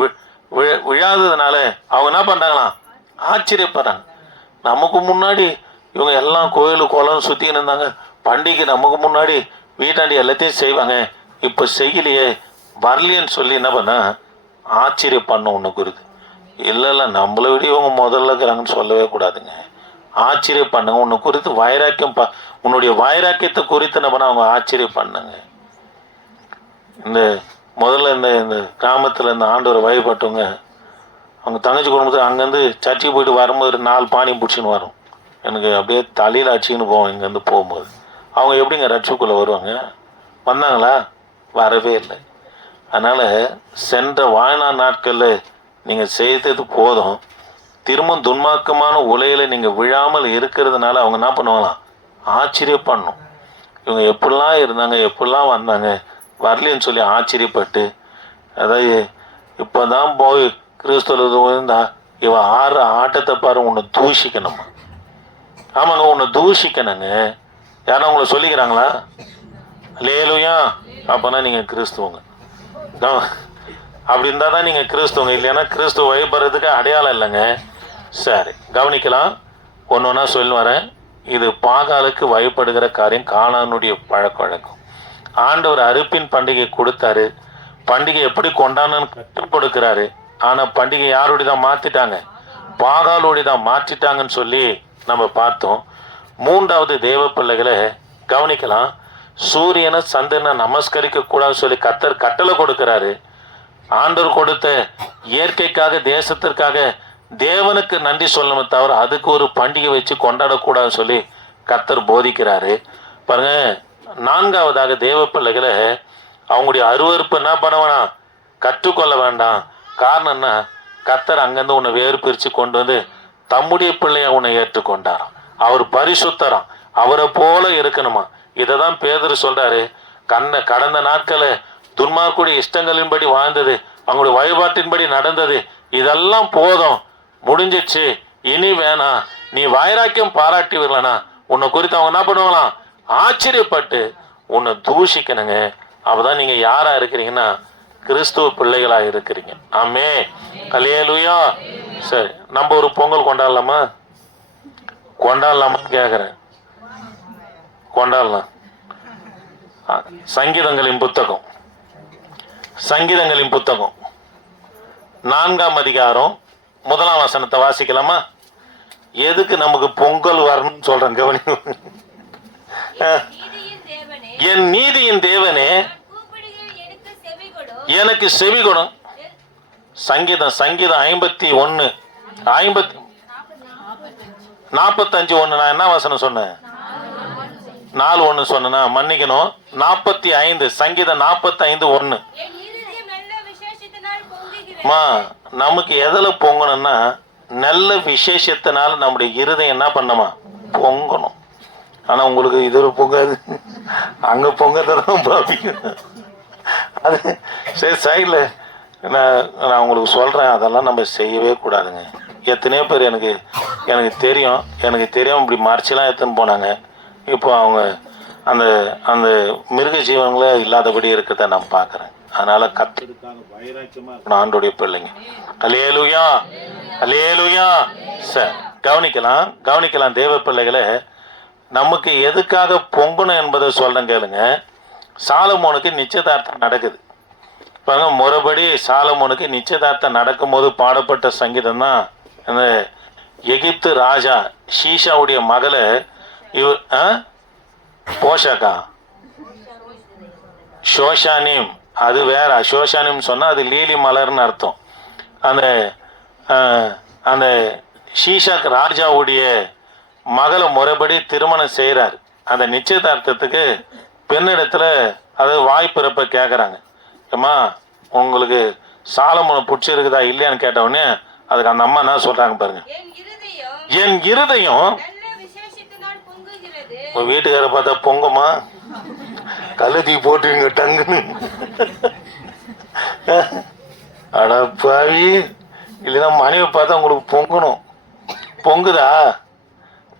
விழாததுனால அவங்க என்ன பண்றாங்களாம், ஆச்சரியப்படுறாங்க. நமக்கு முன்னாடி இவங்க எல்லாம் கோயிலு குளம் சுத்தின்னு இருந்தாங்க, பண்டிகை நமக்கு முன்னாடி வீட்டாண்டி எல்லாத்தையும் செய்வாங்க, இப்போ செய்யலையே வரலையேன்னு சொல்லி என்ன பண்ண ஆச்சரியப்படணும். ஒன்று குறித்து இல்லை நம்மளை விட இவங்க முதல்ல இருக்கிறாங்கன்னு சொல்லவே கூடாதுங்க. ஆச்சரியம் பண்ணுங்க. உன்னை குறித்து வைராக்கியம் உன்னுடைய வைராக்கியத்தை குறித்து நம்ம அவங்க ஆச்சரியம் பண்ணுங்க. இந்த முதல்ல இந்த கிராமத்தில் இந்த ஆண்டவரை வழிபட்டவங்க அவங்க தங்கச்சி குடும்பத்தில் அங்கேருந்து சர்ச்சைக்கு போயிட்டு வரும்போது 4 பானி பிடிச்சின்னு வரும், எனக்கு அப்படியே தலையில் அடிச்சின்னு போவோம். இங்கேருந்து போகும்போது அவங்க எப்படிங்க ரட்சிப்புக்குள்ளே வருவாங்க? வந்தாங்களா? வரவே இல்லை. அதனால் சென்ற வாழ்நாள் நாட்களில் நீங்கள் செய்தது போதும், திரும்ப துன்மார்க்கமான உலையில் நீங்கள் விழாமல் இருக்கிறதுனால அவங்க என்ன பண்ணுவாங்களாம், ஆச்சரியப்படணும். இவங்க எப்படிலாம் இருந்தாங்க, எப்படிலாம் வந்தாங்க, வரலன்னு சொல்லி ஆச்சரியப்பட்டு, அதாவது இப்போ தான் போய் கிறிஸ்துவ இருந்தா இவன் ஆடுற ஆட்டத்தை பாரு, உன்னை தூஷிக்கணுமா? ஆமாங்க, உன்னை தூஷிக்கணுங்க. யாரும் உங்களை சொல்லிக்கிறாங்களா? லேலுயா அப்போனா நீங்கள் கிறிஸ்துவங்க. அப்படி இருந்தால் தான் நீங்கள் கிறிஸ்துவங்க, இல்லைன்னா கிறிஸ்துவ வழிபடுறதுக்கு அடையாளம் இல்லைங்க. சரி கவனிக்கலாம், ஒன்று ஒன்றா சொல்லி வரேன். இது பாகாலுக்கு வழிபடுகிற காரியம், கானானுடைய பழக்க வழக்கம். ஆண்டவர் அறுப்பின் பண்டிகை கொடுத்தாரு, பண்டிகை எப்படி கொண்டாடணும்னு கற்றுக் கொடுக்குறாரு. ஆனால் பண்டிகை யாருடைய தான் மாற்றிட்டாங்க, பாகாலுடைய தான் மாற்றிட்டாங்கன்னு சொல்லி நம்ம பார்த்தோம். 3வது தேவ பிள்ளைகளை கவனிக்கலாம். சூரியனை சந்திரனை நமஸ்கரிக்க கூடாதுன்னு சொல்லி கர்த்தர் கட்டளை கொடுக்கிறாரு. ஆண்டவர் கொடுத்த இயற்கைக்காக தேசத்திற்காக தேவனுக்கு நன்றி சொல்லணும் தவிர அதுக்கு ஒரு பண்டிகை வச்சு கொண்டாடக்கூடாதுன்னு சொல்லி கர்த்தர் போதிக்கிறாரு. பாருங்க, 4வதாக தேவ பிள்ளைகளை அவங்களுடைய அருவருப்பு என்ன பண்ண வேணாம், கற்றுக்கொள்ள வேண்டாம். காரணம்னா கர்த்தர் அங்கேருந்து உன்னை வேறு பிரித்து கொண்டு வந்து தம்முடைய பிள்ளைய உன்னை ஏற்றுக்கொண்டாராம். அவர் பரிசுத்தராம், அவரை போல இருக்கணுமா. இதை தான் பேதுரு சொல்றாரு. கடந்த நாட்களை துன்மார்க்குடைய இஷ்டங்களின்படி வாழ்ந்தது, அவங்களுடைய வழிபாட்டின்படி நடந்தது, இதெல்லாம் போதும், முடிஞ்சிச்சு, இனி வேணாம். நீ வைராக்கியம் பாராட்டி வரலனா உன்னை குறித்து அவங்க என்ன பண்ணுவாங்களாம், ஆச்சரியப்பட்டு உன்னை தூஷிக்கணுங்க. அப்பதான் நீங்க யாரா இருக்கிறீங்கன்னா கிறிஸ்துவ பிள்ளைகளா இருக்கிறீங்க. ஆமே, அல்லேலூயா. சரி, நம்ம ஒரு பொங்கல் கொண்டாடலாமான்னு கேட்குறேன். கொண்டாடலாம். சங்கீதங்களின் புத்தகம் சங்கீதங்களின் புத்தகம் 4ஆம் அதிகாரம் 1ஆம் வசனத்தை வாசிக்கலாமா? எதுக்கு நமக்கு பொங்கல் வரணும்னு சொல்றேன், கவனி. நீதியின் தேவனே, என் நீதியின் தேவனே, நான் கூப்பிடுகிறேன், எனக்கு செவி கொடு. எனக்கு செவி கொடு. சங்கீதம் 51 45 நான் என்ன வசனம் சொன்னேன்? 4:1 சொன்னா மன்னிக்கணும். 45 சங்கீதம் 45:1. என் இருதயம் நல்ல விசேஷத்தினால் பொங்குகிறது. மா, நமக்கு எதுல பொங்கணும்னா நல்ல விசேஷத்தினால நம்முடைய இருதயம் என்ன பண்ணமா பொங்கணும். ஆனா உங்களுக்கு இது பொங்காது, அங்க பொங்கதான் பாப்பிக்கும். அது சரி, சைடில் நான் உங்களுக்கு சொல்றேன், அதெல்லாம் நம்ம செய்யவே கூடாதுங்க. எத்தனையோ பேர் எனக்கு தெரியும் இப்படி மறைச்செல்லாம் எடுத்துன்னு போனாங்க. இப்போ அவங்க அந்த அந்த மிருக ஜீவங்களே இல்லாதபடி இருக்கிறத நான் பார்க்குறேன். அதனால கத்தருக்காக வைராக்கியமா இருக்கணும் ஆண்டோடைய பிள்ளைங்க. அல்லேலூயா, அல்லேலூயா. சார் கவனிக்கலாம் தேவ பிள்ளைகளை. நமக்கு எதுக்காக பொங்கணும் என்பதை சொல்றேன் கேளுங்க. சாலமோனுக்கு நிச்சயதார்த்தம் நடக்குது பாருங்க. முறைப்படி சாலமோனுக்கு நிச்சயதார்த்தம் நடக்கும்போது பாடப்பட்ட சங்கீதம் தான் அந்த எகிப்து ராஜா ஷீஷாவுடைய மகளை போஷாக்கா ஷோஷானிம், அது வேற. ஷோஷானிம் சொன்னா அது லீலி மலர்னு அர்த்தம். அந்த அந்த ஷீஷாக் ராஜாவுடைய மகளை முறைப்படி திருமணம் செய்கிறார். அந்த நிச்சயதார்த்தத்துக்கு பெண்ணிடத்துல அது வாய்ப்பிறப்ப கேட்குறாங்க. ஏம்மா, உங்களுக்கு சாலமோனை பிடிச்சிருக்குதா இல்லையான்னு கேட்டவுடனே அதுக்கு அந்த அம்மா என்ன சொல்றாங்க பாருங்க. என் இருதயம் உங்க வீட்டுக்கார பார்த்தா பொங்குமா, கழுதி போட்டுங்க டங்குன்னு. அடப்பாவி, இல்லைன்னா மனைவி பார்த்தா உங்களுக்கு பொங்கணும். பொங்குதா?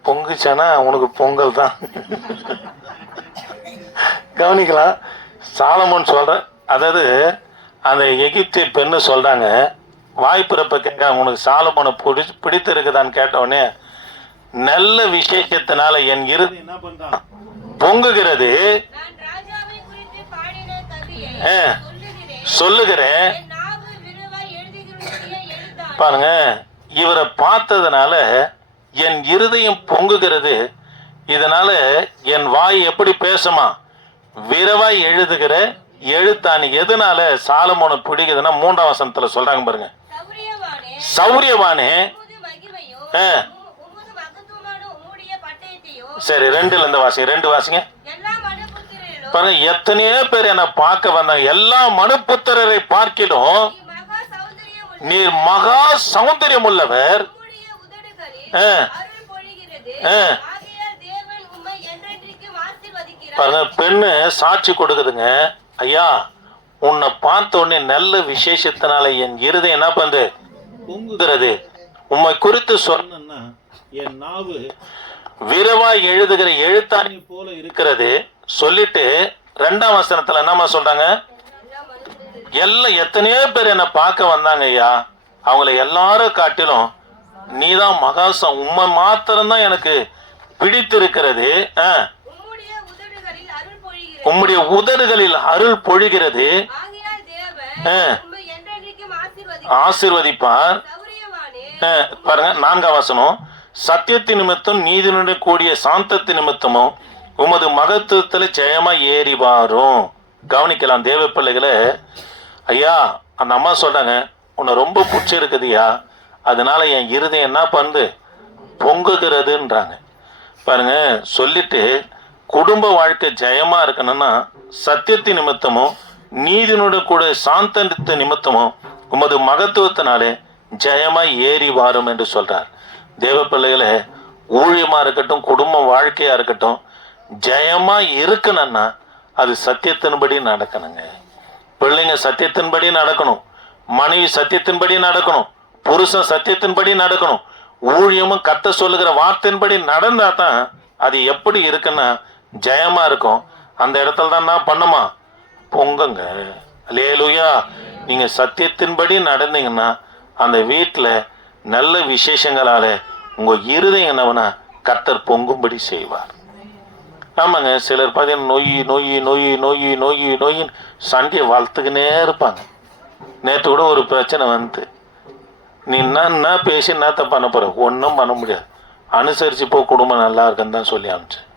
பொங்குச்சானா உனக்கு பொங்கல் தான். கவனிக்கலாம். சாலமோன் சொல்ற, அதாவது அந்த எகிப்திய பெண்ணு சொல்றாங்க, வாய்ப்பிறப்ப கேட்க உனக்கு சாலமோனை பிடித்து இருக்குதான்னு கேட்டவுடனே நல்ல விசேஷத்தினால என் இருதயம் என்ன பண்றான் பொங்குகிறது. சொல்லுகிறேன் பாருங்க. இவரை பார்த்ததுனால என் இருதயம் பொங்குகிறது. இதனால என் வாய் எப்படி பேசுமா? விரைவாய் எழுதுகிற எழுத்தானி. எதனால சாலமோனை பிடிக்குதுன்னா 3ஆம் வசனத்துல சொல்றாங்க பாருங்க. சௌரியவானே. சரி, 2ல இருந்து வாசிங்க. 2 வாசிங்க பாருங்க. எத்தனையோ பேர் என்ன பார்க்க வந்தாங்க. எல்லா மனுபுத்திரரை பார்க்கிலும் நீர் மகா சௌந்தரியம் உள்ளவர். பாருங்க, பெண்ணு சாட்சி கொடுக்குதுங்க. ஐயா, உன்னை பார்த்த உடனே நல்ல விசேஷத்தினால என் இருதயம் என்ன பண்ணுது பொங்குகிறது. உம்மை குறித்து சொன்னா என் நாவு விரைவாய் எழுதுகிற எழுத்தாணி போல இருக்கிறது. சொல்லிட்டு 2ஆம் வசனத்துல என்னமா சொல்றாங்க? எல்லாம் எத்தனையோ பேர் என்ன பார்க்க வந்தாங்க ஐயா, அவங்கள எல்லாரும் காட்டிலும் நீதான் மகாசம், உண்மை மாத்திரம்தான் எனக்கு பிடித்திருக்கிறது. உம்முடைய உதடுகளில் அருள் பொழிகிறது. ஆசீர்வதிப்பார். பாருங்க 4ஆம் வசனம். சத்தியத்தின் நிமித்தம் நீதினுடைய கூடிய சாந்தத்தின் நிமித்தமும் உமது மகத்துவத்துல ஜெயமா ஏறி வாரும். கவனிக்கலாம் தேவ பிள்ளைகளை. ஐயா, அந்த அம்மா சொல்றாங்க, உன்னை ரொம்ப பிடிச்சிருக்குதுயா, அதனால என் இருதயம் என்ன பண்ணுது பொங்குகிறதுன்றாங்க. பாருங்க, சொல்லிட்டு குடும்ப வாழ்க்கை ஜெயமா இருக்கணும்னா சத்தியத்தின் நிமித்தமும் நீதினுடைய கூட சாந்தத்து நிமித்தமும் உமது மகத்துவத்தினாலே ஜெயமா ஏறி வாரும் என்று சொல்றார். தேவ பிள்ளைகளே, ஊழியமா இருக்கட்டும், குடும்ப வாழ்க்கையா இருக்கட்டும், ஜெயமா இருக்கணும்னா அது சத்தியத்தின்படி நடக்கணுங்க. பிள்ளைங்க சத்தியத்தின்படி நடக்கணும், மனைவி சத்தியத்தின்படி நடக்கணும், புருஷன் சத்தியத்தின்படி நடக்கணும். ஊழியமும் கத்த சொல்லுகிற வார்த்தையின்படி நடந்தா தான் அது எப்படி இருக்குன்னா ஜெயமா இருக்கும். அந்த இடத்துல தான் நான் பண்ணுமா பொங்குங்க. அல்லேலூயா. நீங்க சத்தியத்தின்படி நடந்தீங்கன்னா அந்த வீட்டுல நல்ல விசேஷங்களால உங்க இருதயம் என்னவனா கர்த்தர் பொங்கும்படி செய்வார். ஆமாங்க, சிலர் பார்த்தீங்கன்னா நொய் நொய் நொய் நொய் நொய் நொய்ன்னு சண்டையை வளர்த்துக்கினே இருப்பாங்க. நேற்று கூட ஒரு பிரச்சனை வந்து, நீ என்ன பேசி என்னத்த பண்ண போற, ஒன்றும் பண்ண முடியாது, அனுசரித்து போ, குடும்பம் நல்லா இருக்குன்னு தான் சொல்லி அனுப்பிச்சேன்.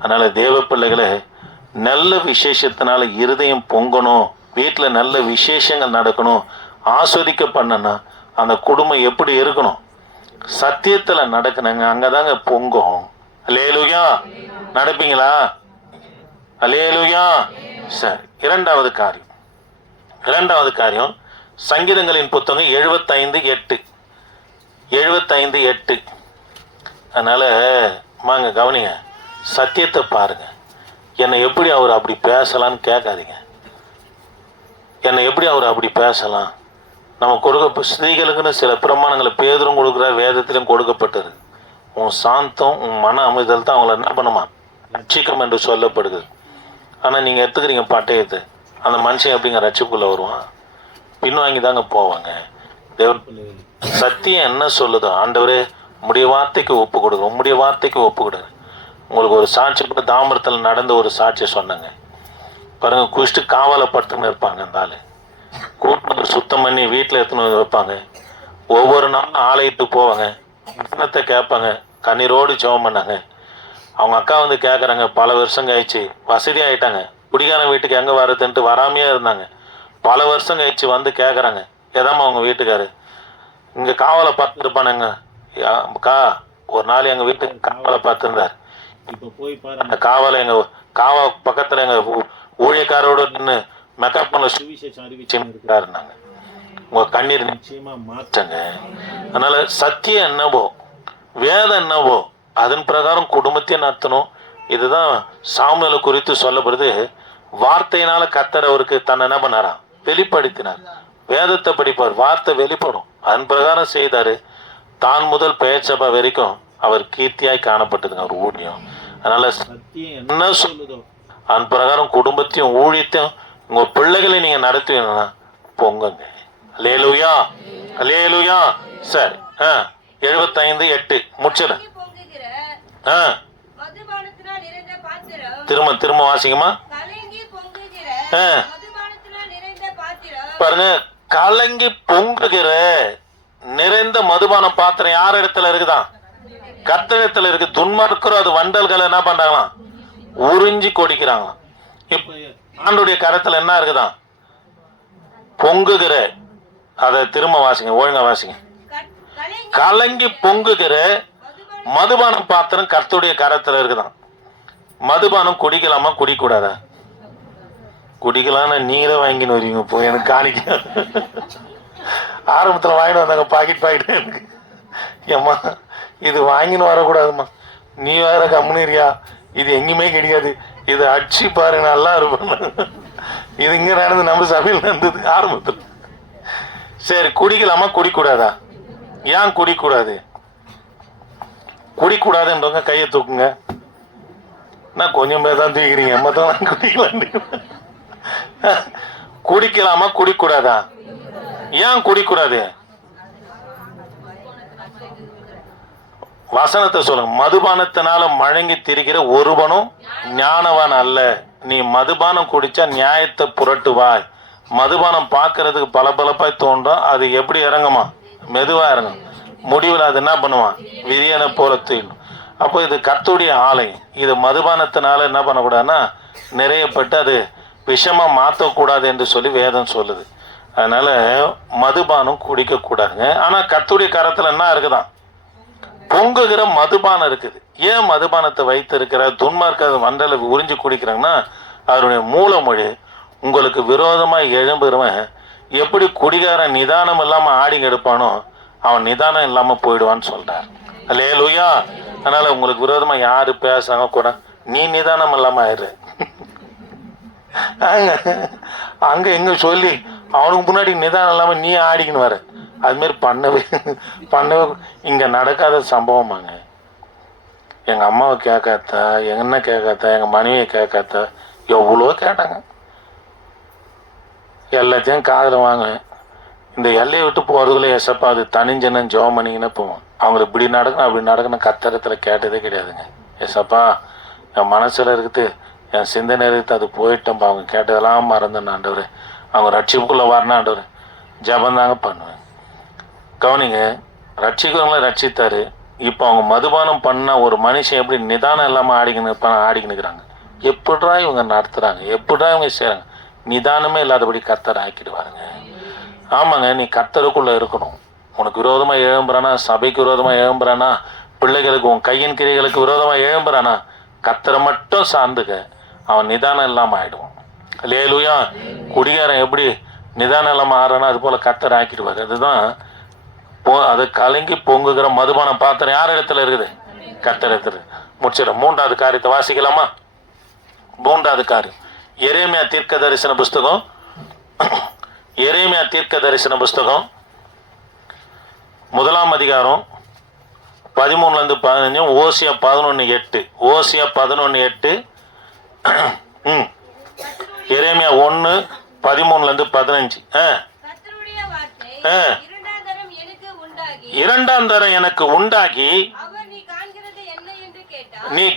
அதனால் தேவ பிள்ளைகளை, நல்ல விசேஷத்தினால இருதயம் பொங்கணும், வீட்டில் நல்ல விசேஷங்கள் நடக்கணும், ஆஸ்வதிக்க பண்ணனா அந்த குடும்பம் எப்படி இருக்கணும், சத்தியத்தில் நடக்கணுங்க, அங்கே தாங்க பொங்கும். அல்லேலூயா. நடப்பீங்களா? அல்லேலூயா. சரி, இரண்டாவது காரியம் சங்கீதங்களின் புத்தகம் 75:8. 75:8. அதனால் வாங்க கவனிங்க, சத்தியத்தை பாருங்க. என்னை எப்படி அவர் அப்படி பேசலான்னு கேட்காதீங்க. என்னை எப்படி அவர் அப்படி பேசலாம்? நம்ம கொடுக்க ஸ்திரீகளுக்குன்னு சில பிரமாணங்களை பேதரும் கொடுக்குறார், வேதத்திலும் கொடுக்கப்பட்டது. உன் சாந்தம், உன் மன அமைதல் தான் அவங்கள என்ன பண்ணுமா, ரட்சிக்கும் என்று சொல்லப்படுது. ஆனால் நீங்கள் எடுத்துக்கிறீங்க பட்டயத்தை, அந்த மனுஷன் எப்படிங்க ரட்சிப்புக்குள்ளே வருவான்? பின்வாங்கி தாங்க போவாங்க. சத்தியம் என்ன சொல்லுதோ, ஆண்டவரே உம்முடைய வார்த்தைக்கு ஒப்பு கொடுங்க, உம்முடைய வார்த்தைக்கு ஒப்பு கொடுங்க. உங்களுக்கு ஒரு சாட்சி கூட தாமிரத்தில் நடந்த ஒரு சாட்சியை சொன்னாங்க பாருங்க. குடிச்சிட்டு காவலை படுத்துன்னு இருப்பாங்க. அந்த ஆள் கூட்டினது சுத்தம் பண்ணி வீட்டில் எடுத்துன்னு வைப்பாங்க. ஒவ்வொரு நாளும் ஆலயத்துக்கு போவாங்க, வசனத்தை கேட்பாங்க, கண்ணீரோடு ஜெபம் பண்ணாங்க. அவங்க அக்கா வந்து கேட்குறாங்க, பல வருஷம் கழிச்சு வசதி ஆகிட்டாங்க, குடிகாரன் வீட்டுக்கு எங்கே வர்றதுன்ட்டு வராமையே இருந்தாங்க. பல வருஷம் கழிச்சு வந்து கேட்குறாங்க, எதாம்மா அவங்க வீட்டுக்காரு இங்கே காவலை பார்த்துருப்பானுங்க அக்கா, ஒரு நாள் எங்கள் வீட்டுக்கு காவலை பார்த்துருந்தார். இப்போ போய் பாரு, அந்த காவலை எங்கள் பக்கத்தில் எங்கள் ஊழியக்காரோடு நின்று மெக்காப்பன்ல சுவிசேஷம் அறிவிச்சுன்னு இருக்காருன்னாங்க. உங்கள் கண்ணீர் நிச்சயமாக மாற்றங்க. அதனால் சத்தியம் என்னவோ, வேதம் என்னவோ, அதன் பிரகாரம் குடும்பத்தையும் நடத்தணும். இதுதான் சாமுவேலை குறித்து சொல்லப்படுது. வார்த்தையினால கர்த்தர் அவருக்கு தன்னை என்ன பண்ணாராம், வெளிப்படுத்தினார். வேதத்தை படிப்பார், வார்த்தை வெளிப்படும், அதன் பிரகாரம் செய்தார். தான் முதல் பெயர் சபை வரைக்கும் அவர் கீர்த்தியாய் காணப்பட்டதுங்க அவர் ஊழியம். அதனால சத்தியம் என்ன சொல்லுதோ அதன் பிரகாரம் குடும்பத்தையும் ஊழியத்தையும் உங்க பிள்ளைகளை நீங்க நடத்துவீங்கன்னா பொங்குங்க. அல்லேலூயா, அல்லேலூயா. சரி, 75:8 முடிச்சிடு. திரும்ப வாசிங்கம்மா. பாருங்க, கலங்கி பொங்குகிற நிறைந்த மதுபான பாத்திரம் யார் இடத்துல இருக்குதான்? கர்த்தரிடத்துல இருக்கு. துன்மார்க்கரும் அது வண்டல்களை என்ன பண்றாங்களாம், உறிஞ்சி கொடிக்கிறாங்களாம். இப்ப ஆண்டுடைய கரத்துல என்ன இருக்குதான்? பொங்குகிற. அதை திரும்ப வாசிங்க, ஒழுங்கா வாசிங்க. கலங்கி பொங்குகிற மதுபான பாத்திரம் கர்த்தருடைய கரத்துல இருக்குதான். மதுபானம் குடிக்கலாமா, குடிக்கூடாதா? குடிக்கலாம்னா நீங்களே வாங்கின்னு வருவீங்க. போய் எனக்கு காணிக்க ஆரம்பத்தில் வாங்கிட்டு வந்தாங்க, பாக்கெட் எனக்கு. ஏம்மா இது வாங்கின்னு வரக்கூடாதும்மா, நீ வேற கம்முனிரியா, இது எங்கேயுமே கிடையாது, இது அடிச்சு பாரு நல்லா இருக்கும். இது இங்கே நடந்து நம்ம சபையில் நடந்தது ஆரம்பத்தில். சரி, குடிக்கலாமா, குடிக்கூடாதா? ஏன் குடிக்கூடாது? குடிக்கூடாதுன்றவங்க கையை தூக்குங்க. நான் கொஞ்சம் பேர் தான் தூக்கிறீங்க, மொத்தம் குடிக்கலாம். குடிக்கலாமா, குடிக்கூடாதா? ஏன் குடிக்கூடாது? வசனத்தை சொல்லுங்க. மதுபானத்தினால மழங்கி திரிகிற ஒருவனும் ஞானவான் அல்ல. நீ மதுபானம் குடிச்சா நியாயத்தை புரட்டுவாய். மதுபானம் பார்க்கறதுக்கு பளபளப்பாய் தோன்றும், அது எப்படி இறங்குமா, மெதுவா இறங்கும். முடிவில் அது என்ன பண்ணுவான், விரியனை போல தூண்டும். அப்போ இது கர்த்தருடைய ஆலயம். இது மதுபானத்தினால என்ன பண்ணக்கூடாதுன்னா நிறையப்பட்டு அது விஷமா மாற்றக்கூடாது என்று சொல்லி வேதம் சொல்லுது. அதனால மதுபானம் குடிக்க கூடாதுங்க. ஆனா கர்த்தருடைய கரத்துல என்ன இருக்குதான், பொங்குகிற மதுபானம் இருக்குது. ஏன் மதுபானத்தை வைத்து இருக்கிற துன்மார்க்க வண்டலை உறிஞ்சி குடிக்கிறாங்கன்னா, அவருடைய மூலமொழி உங்களுக்கு விரோதமாக எழும்புகிறவன் எப்படி குடிகாரன் நிதானம் இல்லாமல் ஆடிங்க எடுப்பானோ அவன் நிதானம் இல்லாமல் போயிடுவான்னு சொல்றார். அல்லேலூயா. அதனால உங்களுக்கு விரோதமா யாரு பேசாம கூட நீ நிதானம் இல்லாம ஆயிடுற. அங்க எங்க சொல்லி அவனுக்கு முன்னாடி நிதானம் இல்லாம நீ ஆடிக்கணும் வர. அது மாதிரி பண்ணவே இங்க நடக்காத சம்பவமாங்க. எங்க அம்மாவை கேட்காத்தா, என்ன கேட்காத்தா, எங்க மனைவியை கேட்காத்தா, எவ்வளோ கேட்டாங்க. எல்லாத்தையும் காதில் வாங்க. இந்த எல்லையை விட்டு போகிறதுக்குள்ள எசப்பா அது தனிஞ்சன்னு ஜெபம் பண்ணிங்கன்னு போவோம். அவங்களுக்கு இப்படி நடக்கணும் அப்படி நடக்கணும் கத்தரத்தில் கேட்டதே கிடையாதுங்க. எசப்பா என் மனசில் இருக்குது, என் சிந்தனை இருக்குது, அது போயிட்டோம்ப்பா. அவங்க கேட்டதெல்லாம் மறந்துன்னு ஆண்டவர், அவங்க ரட்சிப்புக்குள்ளே வரணும் ஆண்டவர், ஜபந்தாங்க பண்ணுவேன். கவனிங்க, ரட்சிக்கிறவங்கள ரட்சித்தாரு. இப்போ அவங்க மதுபானம் பண்ணால் ஒரு மனுஷன் எப்படி நிதானம் இல்லாமல் ஆடிக்கினுக்கிறாங்க. எப்படா இவங்க நடத்துகிறாங்க, எப்படா இவங்க செய்கிறாங்க, நிதானமே இல்லாதபடி கர்த்தர் ஆக்கிடுவாருங்க. ஆமாங்க, நீ கர்த்தருக்குள்ளே இருக்கணும். உனக்கு விரோதமாக எழும்புறானா, சபைக்கு விரோதமாக எழும்புறானா, பிள்ளைகளுக்கு உன் கையின் கிரைகளுக்கு விரோதமாக எழும்புறானா, கர்த்தரை மட்டும் சார்ந்துக்க, அவன் நிதானம் இல்லாமல் ஆகிடுவான். அல்லேலூயா. குடிகாரன் எப்படி நிதானம் இல்லாமல் ஆடுறானா, அது போல் கர்த்தர் ஆக்கிடுவார். அதுதான் அது கலங்கி பொங்குகிற மதுபான பாத்திரம் யார் இடத்துல இருக்குது? கர்த்தர் இடத்துல. முடிச்சிட 3வது காரியத்தை வாசிக்கலாமா? 3வது காரியம், எரேமியா தீர்க்க தரிசன புஸ்தகம். எரேமியா தீர்க்க தரிசன புஸ்தகம் 1ஆம் அதிகாரம் 13-15, ஓசியா 11:8. ஓசியா 11:8, எரேமியா 1:13-15. கர்த்தருடைய வார்த்தை இரண்டாம் தரம் எனக்கு உண்டாகி அவர் நீ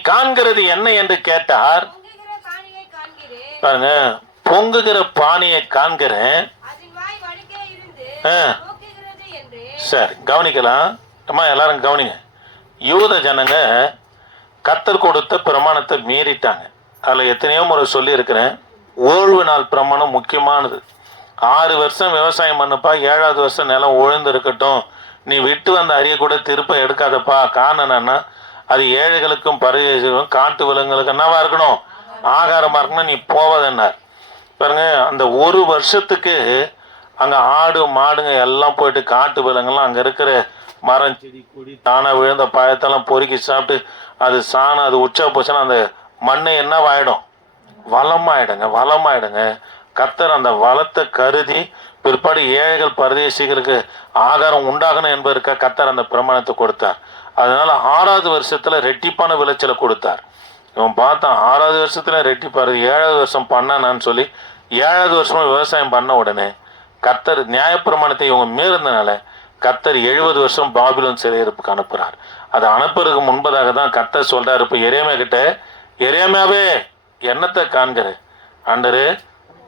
காண்கிறது என்ன என்று கேட்டார். பாருங்க, பொங்குகிற பானையை காண்கிறேன். சரி, கவனிக்கலாம் அம்மா, எல்லாரும் கவனிங்க. யூத ஜனங்க கர்த்தர் கொடுத்த பிரமாணத்தை மீறிட்டாங்க. அதில் எத்தனையோ முறை சொல்லியிருக்கிறேன், ஓய்வு நாள் பிரமாணம் முக்கியமானது. 6 வருஷம் விவசாயம் பண்ணப்பா, 7வது வருஷம் நிலம் உழுந்து இருக்கட்டும், நீ விட்டு வந்த அரிய கூட திருப்ப எடுக்காதப்பா. காரணம் என்னன்னா, அது ஏழைகளுக்கும் பரிசுக்கும் காட்டு விலங்குகளுக்கு என்னவா இருக்கணும், ஆகாரமாக இருக்கணும், நீ போவதென்னார். பாருங்க, அந்த 1 வருஷத்துக்கு அங்கே ஆடு மாடுங்க எல்லாம் போயிட்டு காட்டு விலங்குலாம் அங்கே இருக்கிற மரம் செடி கொடி தானாக விழுந்த பழத்தெல்லாம் பொறுக்கி சாப்பிட்டு அது சாணம் அது உச்சா போச்சுன்னா அந்த மண்ணை என்னவாயிடும், வளமாயிடுங்க. கர்த்தர் அந்த வளத்தை கருதி பிற்பாடு ஏழைகள் பரதேசிகளுக்கு ஆகாரம் உண்டாகணும் என்பதற்காக கர்த்தர் அந்த பிரமாணத்தை கொடுத்தார். அதனால 6வது வருஷத்துல ரெட்டிப்பான விளைச்சலை கொடுத்தார். இவன் பார்த்தான், 6வது வருஷத்துல ரெட்டிப்பாரு, 7வது வருஷம் பண்ணானான்னு சொல்லி 7வது வருஷமும் விவசாயம் பண்ண உடனே கர்த்தர் நியாயப்பிரமாணத்தை இவங்க மீறினால கர்த்தர் 70 வருஷம் பாபிலோன் சிறையிருப்புக்கு அனுப்புறார். அதை அனுப்புறதுக்கு முன்பதாக தான் கர்த்தர் சொல்றாரு, இப்போ எரேமியா கிட்ட, எரேமியாவே என்னத்தை காண்கிற ஆண்டரு,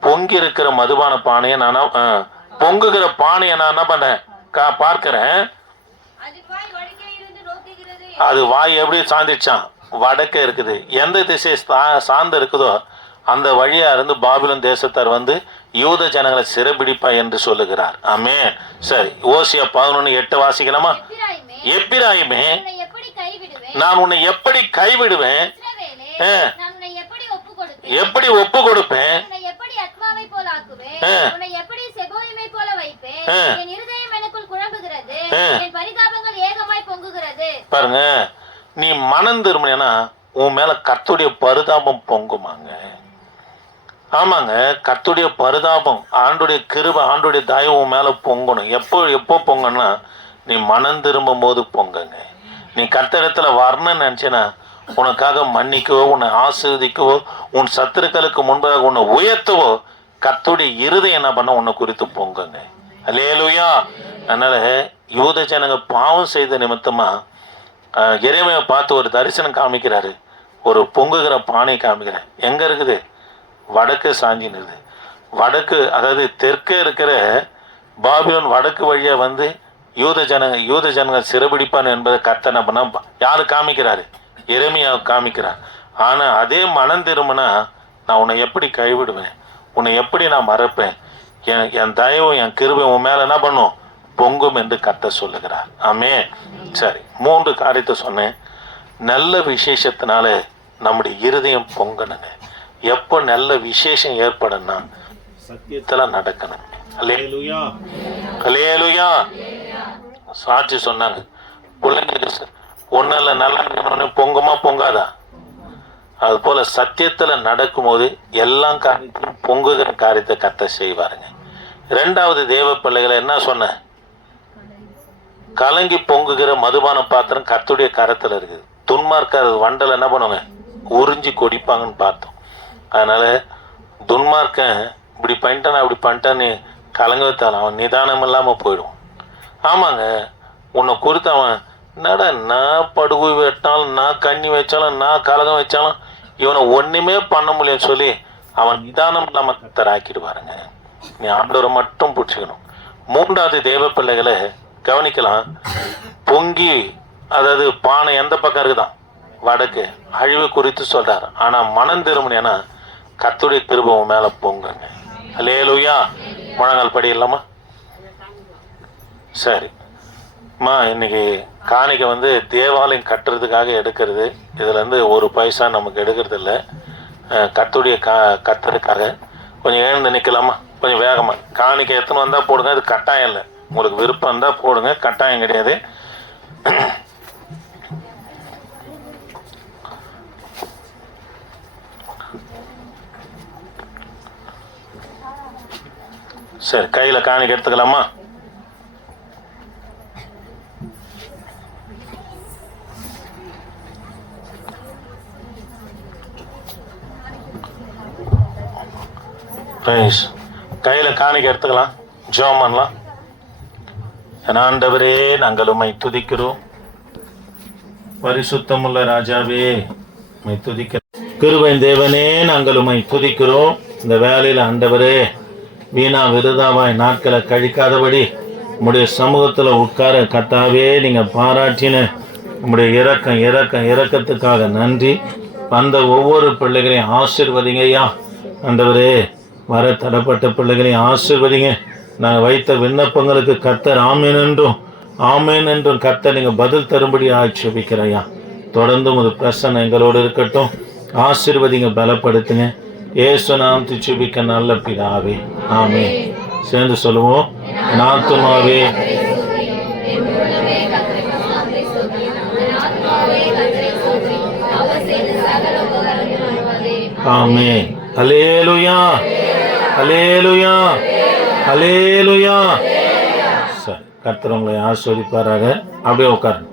பொங்கி இருக்கிற மதுபான பானையை நான் பொங்குகிற பானையை நான் என்ன பண்ணேன் பார்க்கிறேன். அது வாய் எப்படி சாந்திச்சான், வடக்க இருக்குது. எந்த திசை சார்ந்து இருக்குதோ அந்த வழியா இருந்து பாபிலோன் தேசத்தார் வந்து யூத ஜனங்களை சிறைபிடிப்பா என்று சொல்லுகிறார். ஆமென். சரி, ஓசியா 11:8 வாசிக்கலாமா? எப்பிராயிமே, நான் உன்னை எப்படி கைவிடுவேன், எப்படி ஒப்பு கொடுப்பேன், பாருங்க, நீ மனம் திரும்பினா உன் மேல கர்த்தருடைய பரிதாபம் பொங்குமாங்க. ஆமாங்க, கர்த்தருடைய பரிதாபம், ஆண்டுடைய கிருபை, ஆண்டுடைய தயவு உன் மேல பொங்கணும். எப்போ பொங்கணும்னா நீ மனம் திரும்பும் போது பொங்குங்க. நீ கர்த்தரிடத்துல வரணும்னு நினைச்சேன்னா உனக்காக மன்னிக்கவோ, உன்னை ஆசீர்வதிக்கவோ, உன் சத்துருக்களுக்கு முன்பாக உன்னை உயர்த்தவோ கர்த்தருடைய இருதயம் என்ன பண்ண உன்னை குறித்து பொங்குங்க. அல்லேலூயா. அதனால யூத ஜனங்க பாவம் செய்த நிமித்தமா எரேமியா பார்த்து ஒரு தரிசனம் காமிக்கிறாரு, ஒரு பொங்குகிற பானை காமிக்கிறேன். எங்க இருக்குது? வடக்கு சாஞ்சினுது. வடக்கு, அதாவது தெற்கே இருக்கிற பாபிலோன் வடக்கு வழியா வந்து யூத ஜனங்க சிறைபிடிப்பான் என்பதை கர்த்தர் என்ன பண்ண யாரு காமிக்கிறாரு? எரேமியா காமிக்கிறார். ஆனா அதே மனம் திரும்பினா நான் உன்னை எப்படி கைவிடுவேன், உன்னை எப்படி நான் மறப்பேன், என் தயவும் என் கிருபை உன் மேல என்ன பண்ணும், பொங்கும் என்று கர்த்தர் சொல்லுகிறார். ஆமென். சரி, 3 காரியத்தை சொன்னேன். நல்ல விசேஷத்தினால நம்முடைய இருதயம் பொங்கணுங்க. எப்போ நல்ல விசேஷம் ஏற்படும்னா சத்தியத்துல நடக்கணும். அல்லேலூயா, அல்லேலூயா. சாட்சி சொன்னாங்க, பிள்ளைங்களுக்கு ஒன்னும் நல்ல பொங்குமா பொங்காதா? அது போல சத்தியத்துல நடக்கும்போது எல்லா காரியத்திலும் பொங்குகிற காரியத்தை கர்த்தர் செய்வாருங்க. 2வது தேவ பிள்ளைகளை என்ன சொன்ன, கலங்கி பொங்குகிற மதுபான பாத்திரம் கர்த்தருடைய கரத்துல இருக்குது. துன்மார்க்கர் வண்டல் என்ன பண்ணுவாங்க, உறிஞ்சி கொடிப்பாங்கன்னு பார்த்தோம். அதனால துன்மார்க்கன் இப்படி பண்ணிட்டான் அப்படி பண்ணிட்டான்னு கலங்க வைத்தாலும் அவன் நிதானம் இல்லாம போயிடுவான். ஆமாங்க, உன்னை குறித்து அவன் என்னடா, நான் படுகை வெட்டாலும், நான் கண்ணி வச்சாலும், நான் கலகம் வச்சாலும் இவனை ஒண்ணுமே பண்ண முடியும்னு சொல்லி அவன் நிதானம் இல்லாம கர்த்தர் ஆக்கிடுவாருங்க. நீ ஆண்டவரை மட்டும் பிடிச்சிக்கணும். 3வது தேவ பிள்ளைகளை கவனிக்கலாம். பொங்கி, அதாவது பானை எந்த பக்கம் இருக்குதான், வடக்கு, அழிவு குறித்து சொல்றாரு. ஆனா மனம் திரும்பினா கர்த்தருடைய கிருபை உன் மேல பொங்குங்க. அல்லேலூயா. முழங்கால் படி இல்லாமா? சரி அம்மா, இன்னைக்கு காணிக்கை வந்து தேவாலயம் கட்டுறதுக்காக எடுக்கிறது. இதுல இருந்து ஒரு பைசா நமக்கு எடுக்கிறது இல்லை. கர்த்தருடைய கட்டுறதுக்காக கொஞ்சம் எழுந்து நிற்கலாமா? கொஞ்சம் வேகமா. காணிக்கை எத்தனை வந்தா போடுங்க, அது கட்டாயம் இல்லை. உங்களுக்கு விருப்பம் இருந்தா போடுங்க, கட்டாயம் கிடையாது. சரி, கையில காணிக்கை எடுத்துக்கலாமா? கையில காணிக்கை எடுத்துக்கலாம், ஜெபம் பண்ணலாம். ஆண்டவரே, நாங்கள் உம்மை துதிக்கிறோம். பரிசுத்தமுள்ள ராஜாவே, உம்மை துதிக்கிறோம். கிருபையின் தேவனே, நாங்கள் உம்மை துதிக்கிறோம். இந்த வேலையில் ஆண்டவரே, வீணா விருதாவாய் நாட்களை கழிக்காதபடி உம்முடைய சமூகத்துல உட்கார கர்த்தாவே நீங்க பாராட்டின உம்முடைய இரக்கத்துக்காக நன்றி. அந்த ஒவ்வொரு பிள்ளைகளையும் ஆசீர்வதிங்க ஐயா. ஆண்டவரே, வர தடப்பட்ட பிள்ளைகளையும் ஆசீர்வதிங்க. நாங்கள் வைத்த விண்ணப்பங்களுக்கு கர்த்தர் ஆமேன் என்றும் கர்த்தர் நீங்க பதில் தரும்படி ஆட்சேபிக்கிறையா. தொடர்ந்து ஒரு பிரசன்னம் எங்களோடு இருக்கட்டும். ஆசீர்வதிங்க, பலப்படுத்துங்க. இயேசு நாம் துதிக்க நல்ல பிதாவே, ஆமென். சேர்ந்து சொல்லுவோம். என் ஆத்துமாவே ஆமென். அல்லேலூயா, அல்லேலூயா, அல்லேலூயா. சரி, கர்த்தர் உங்களை ஆசீர்வதிப்பாராக. அப்படியே உட்காருங்க.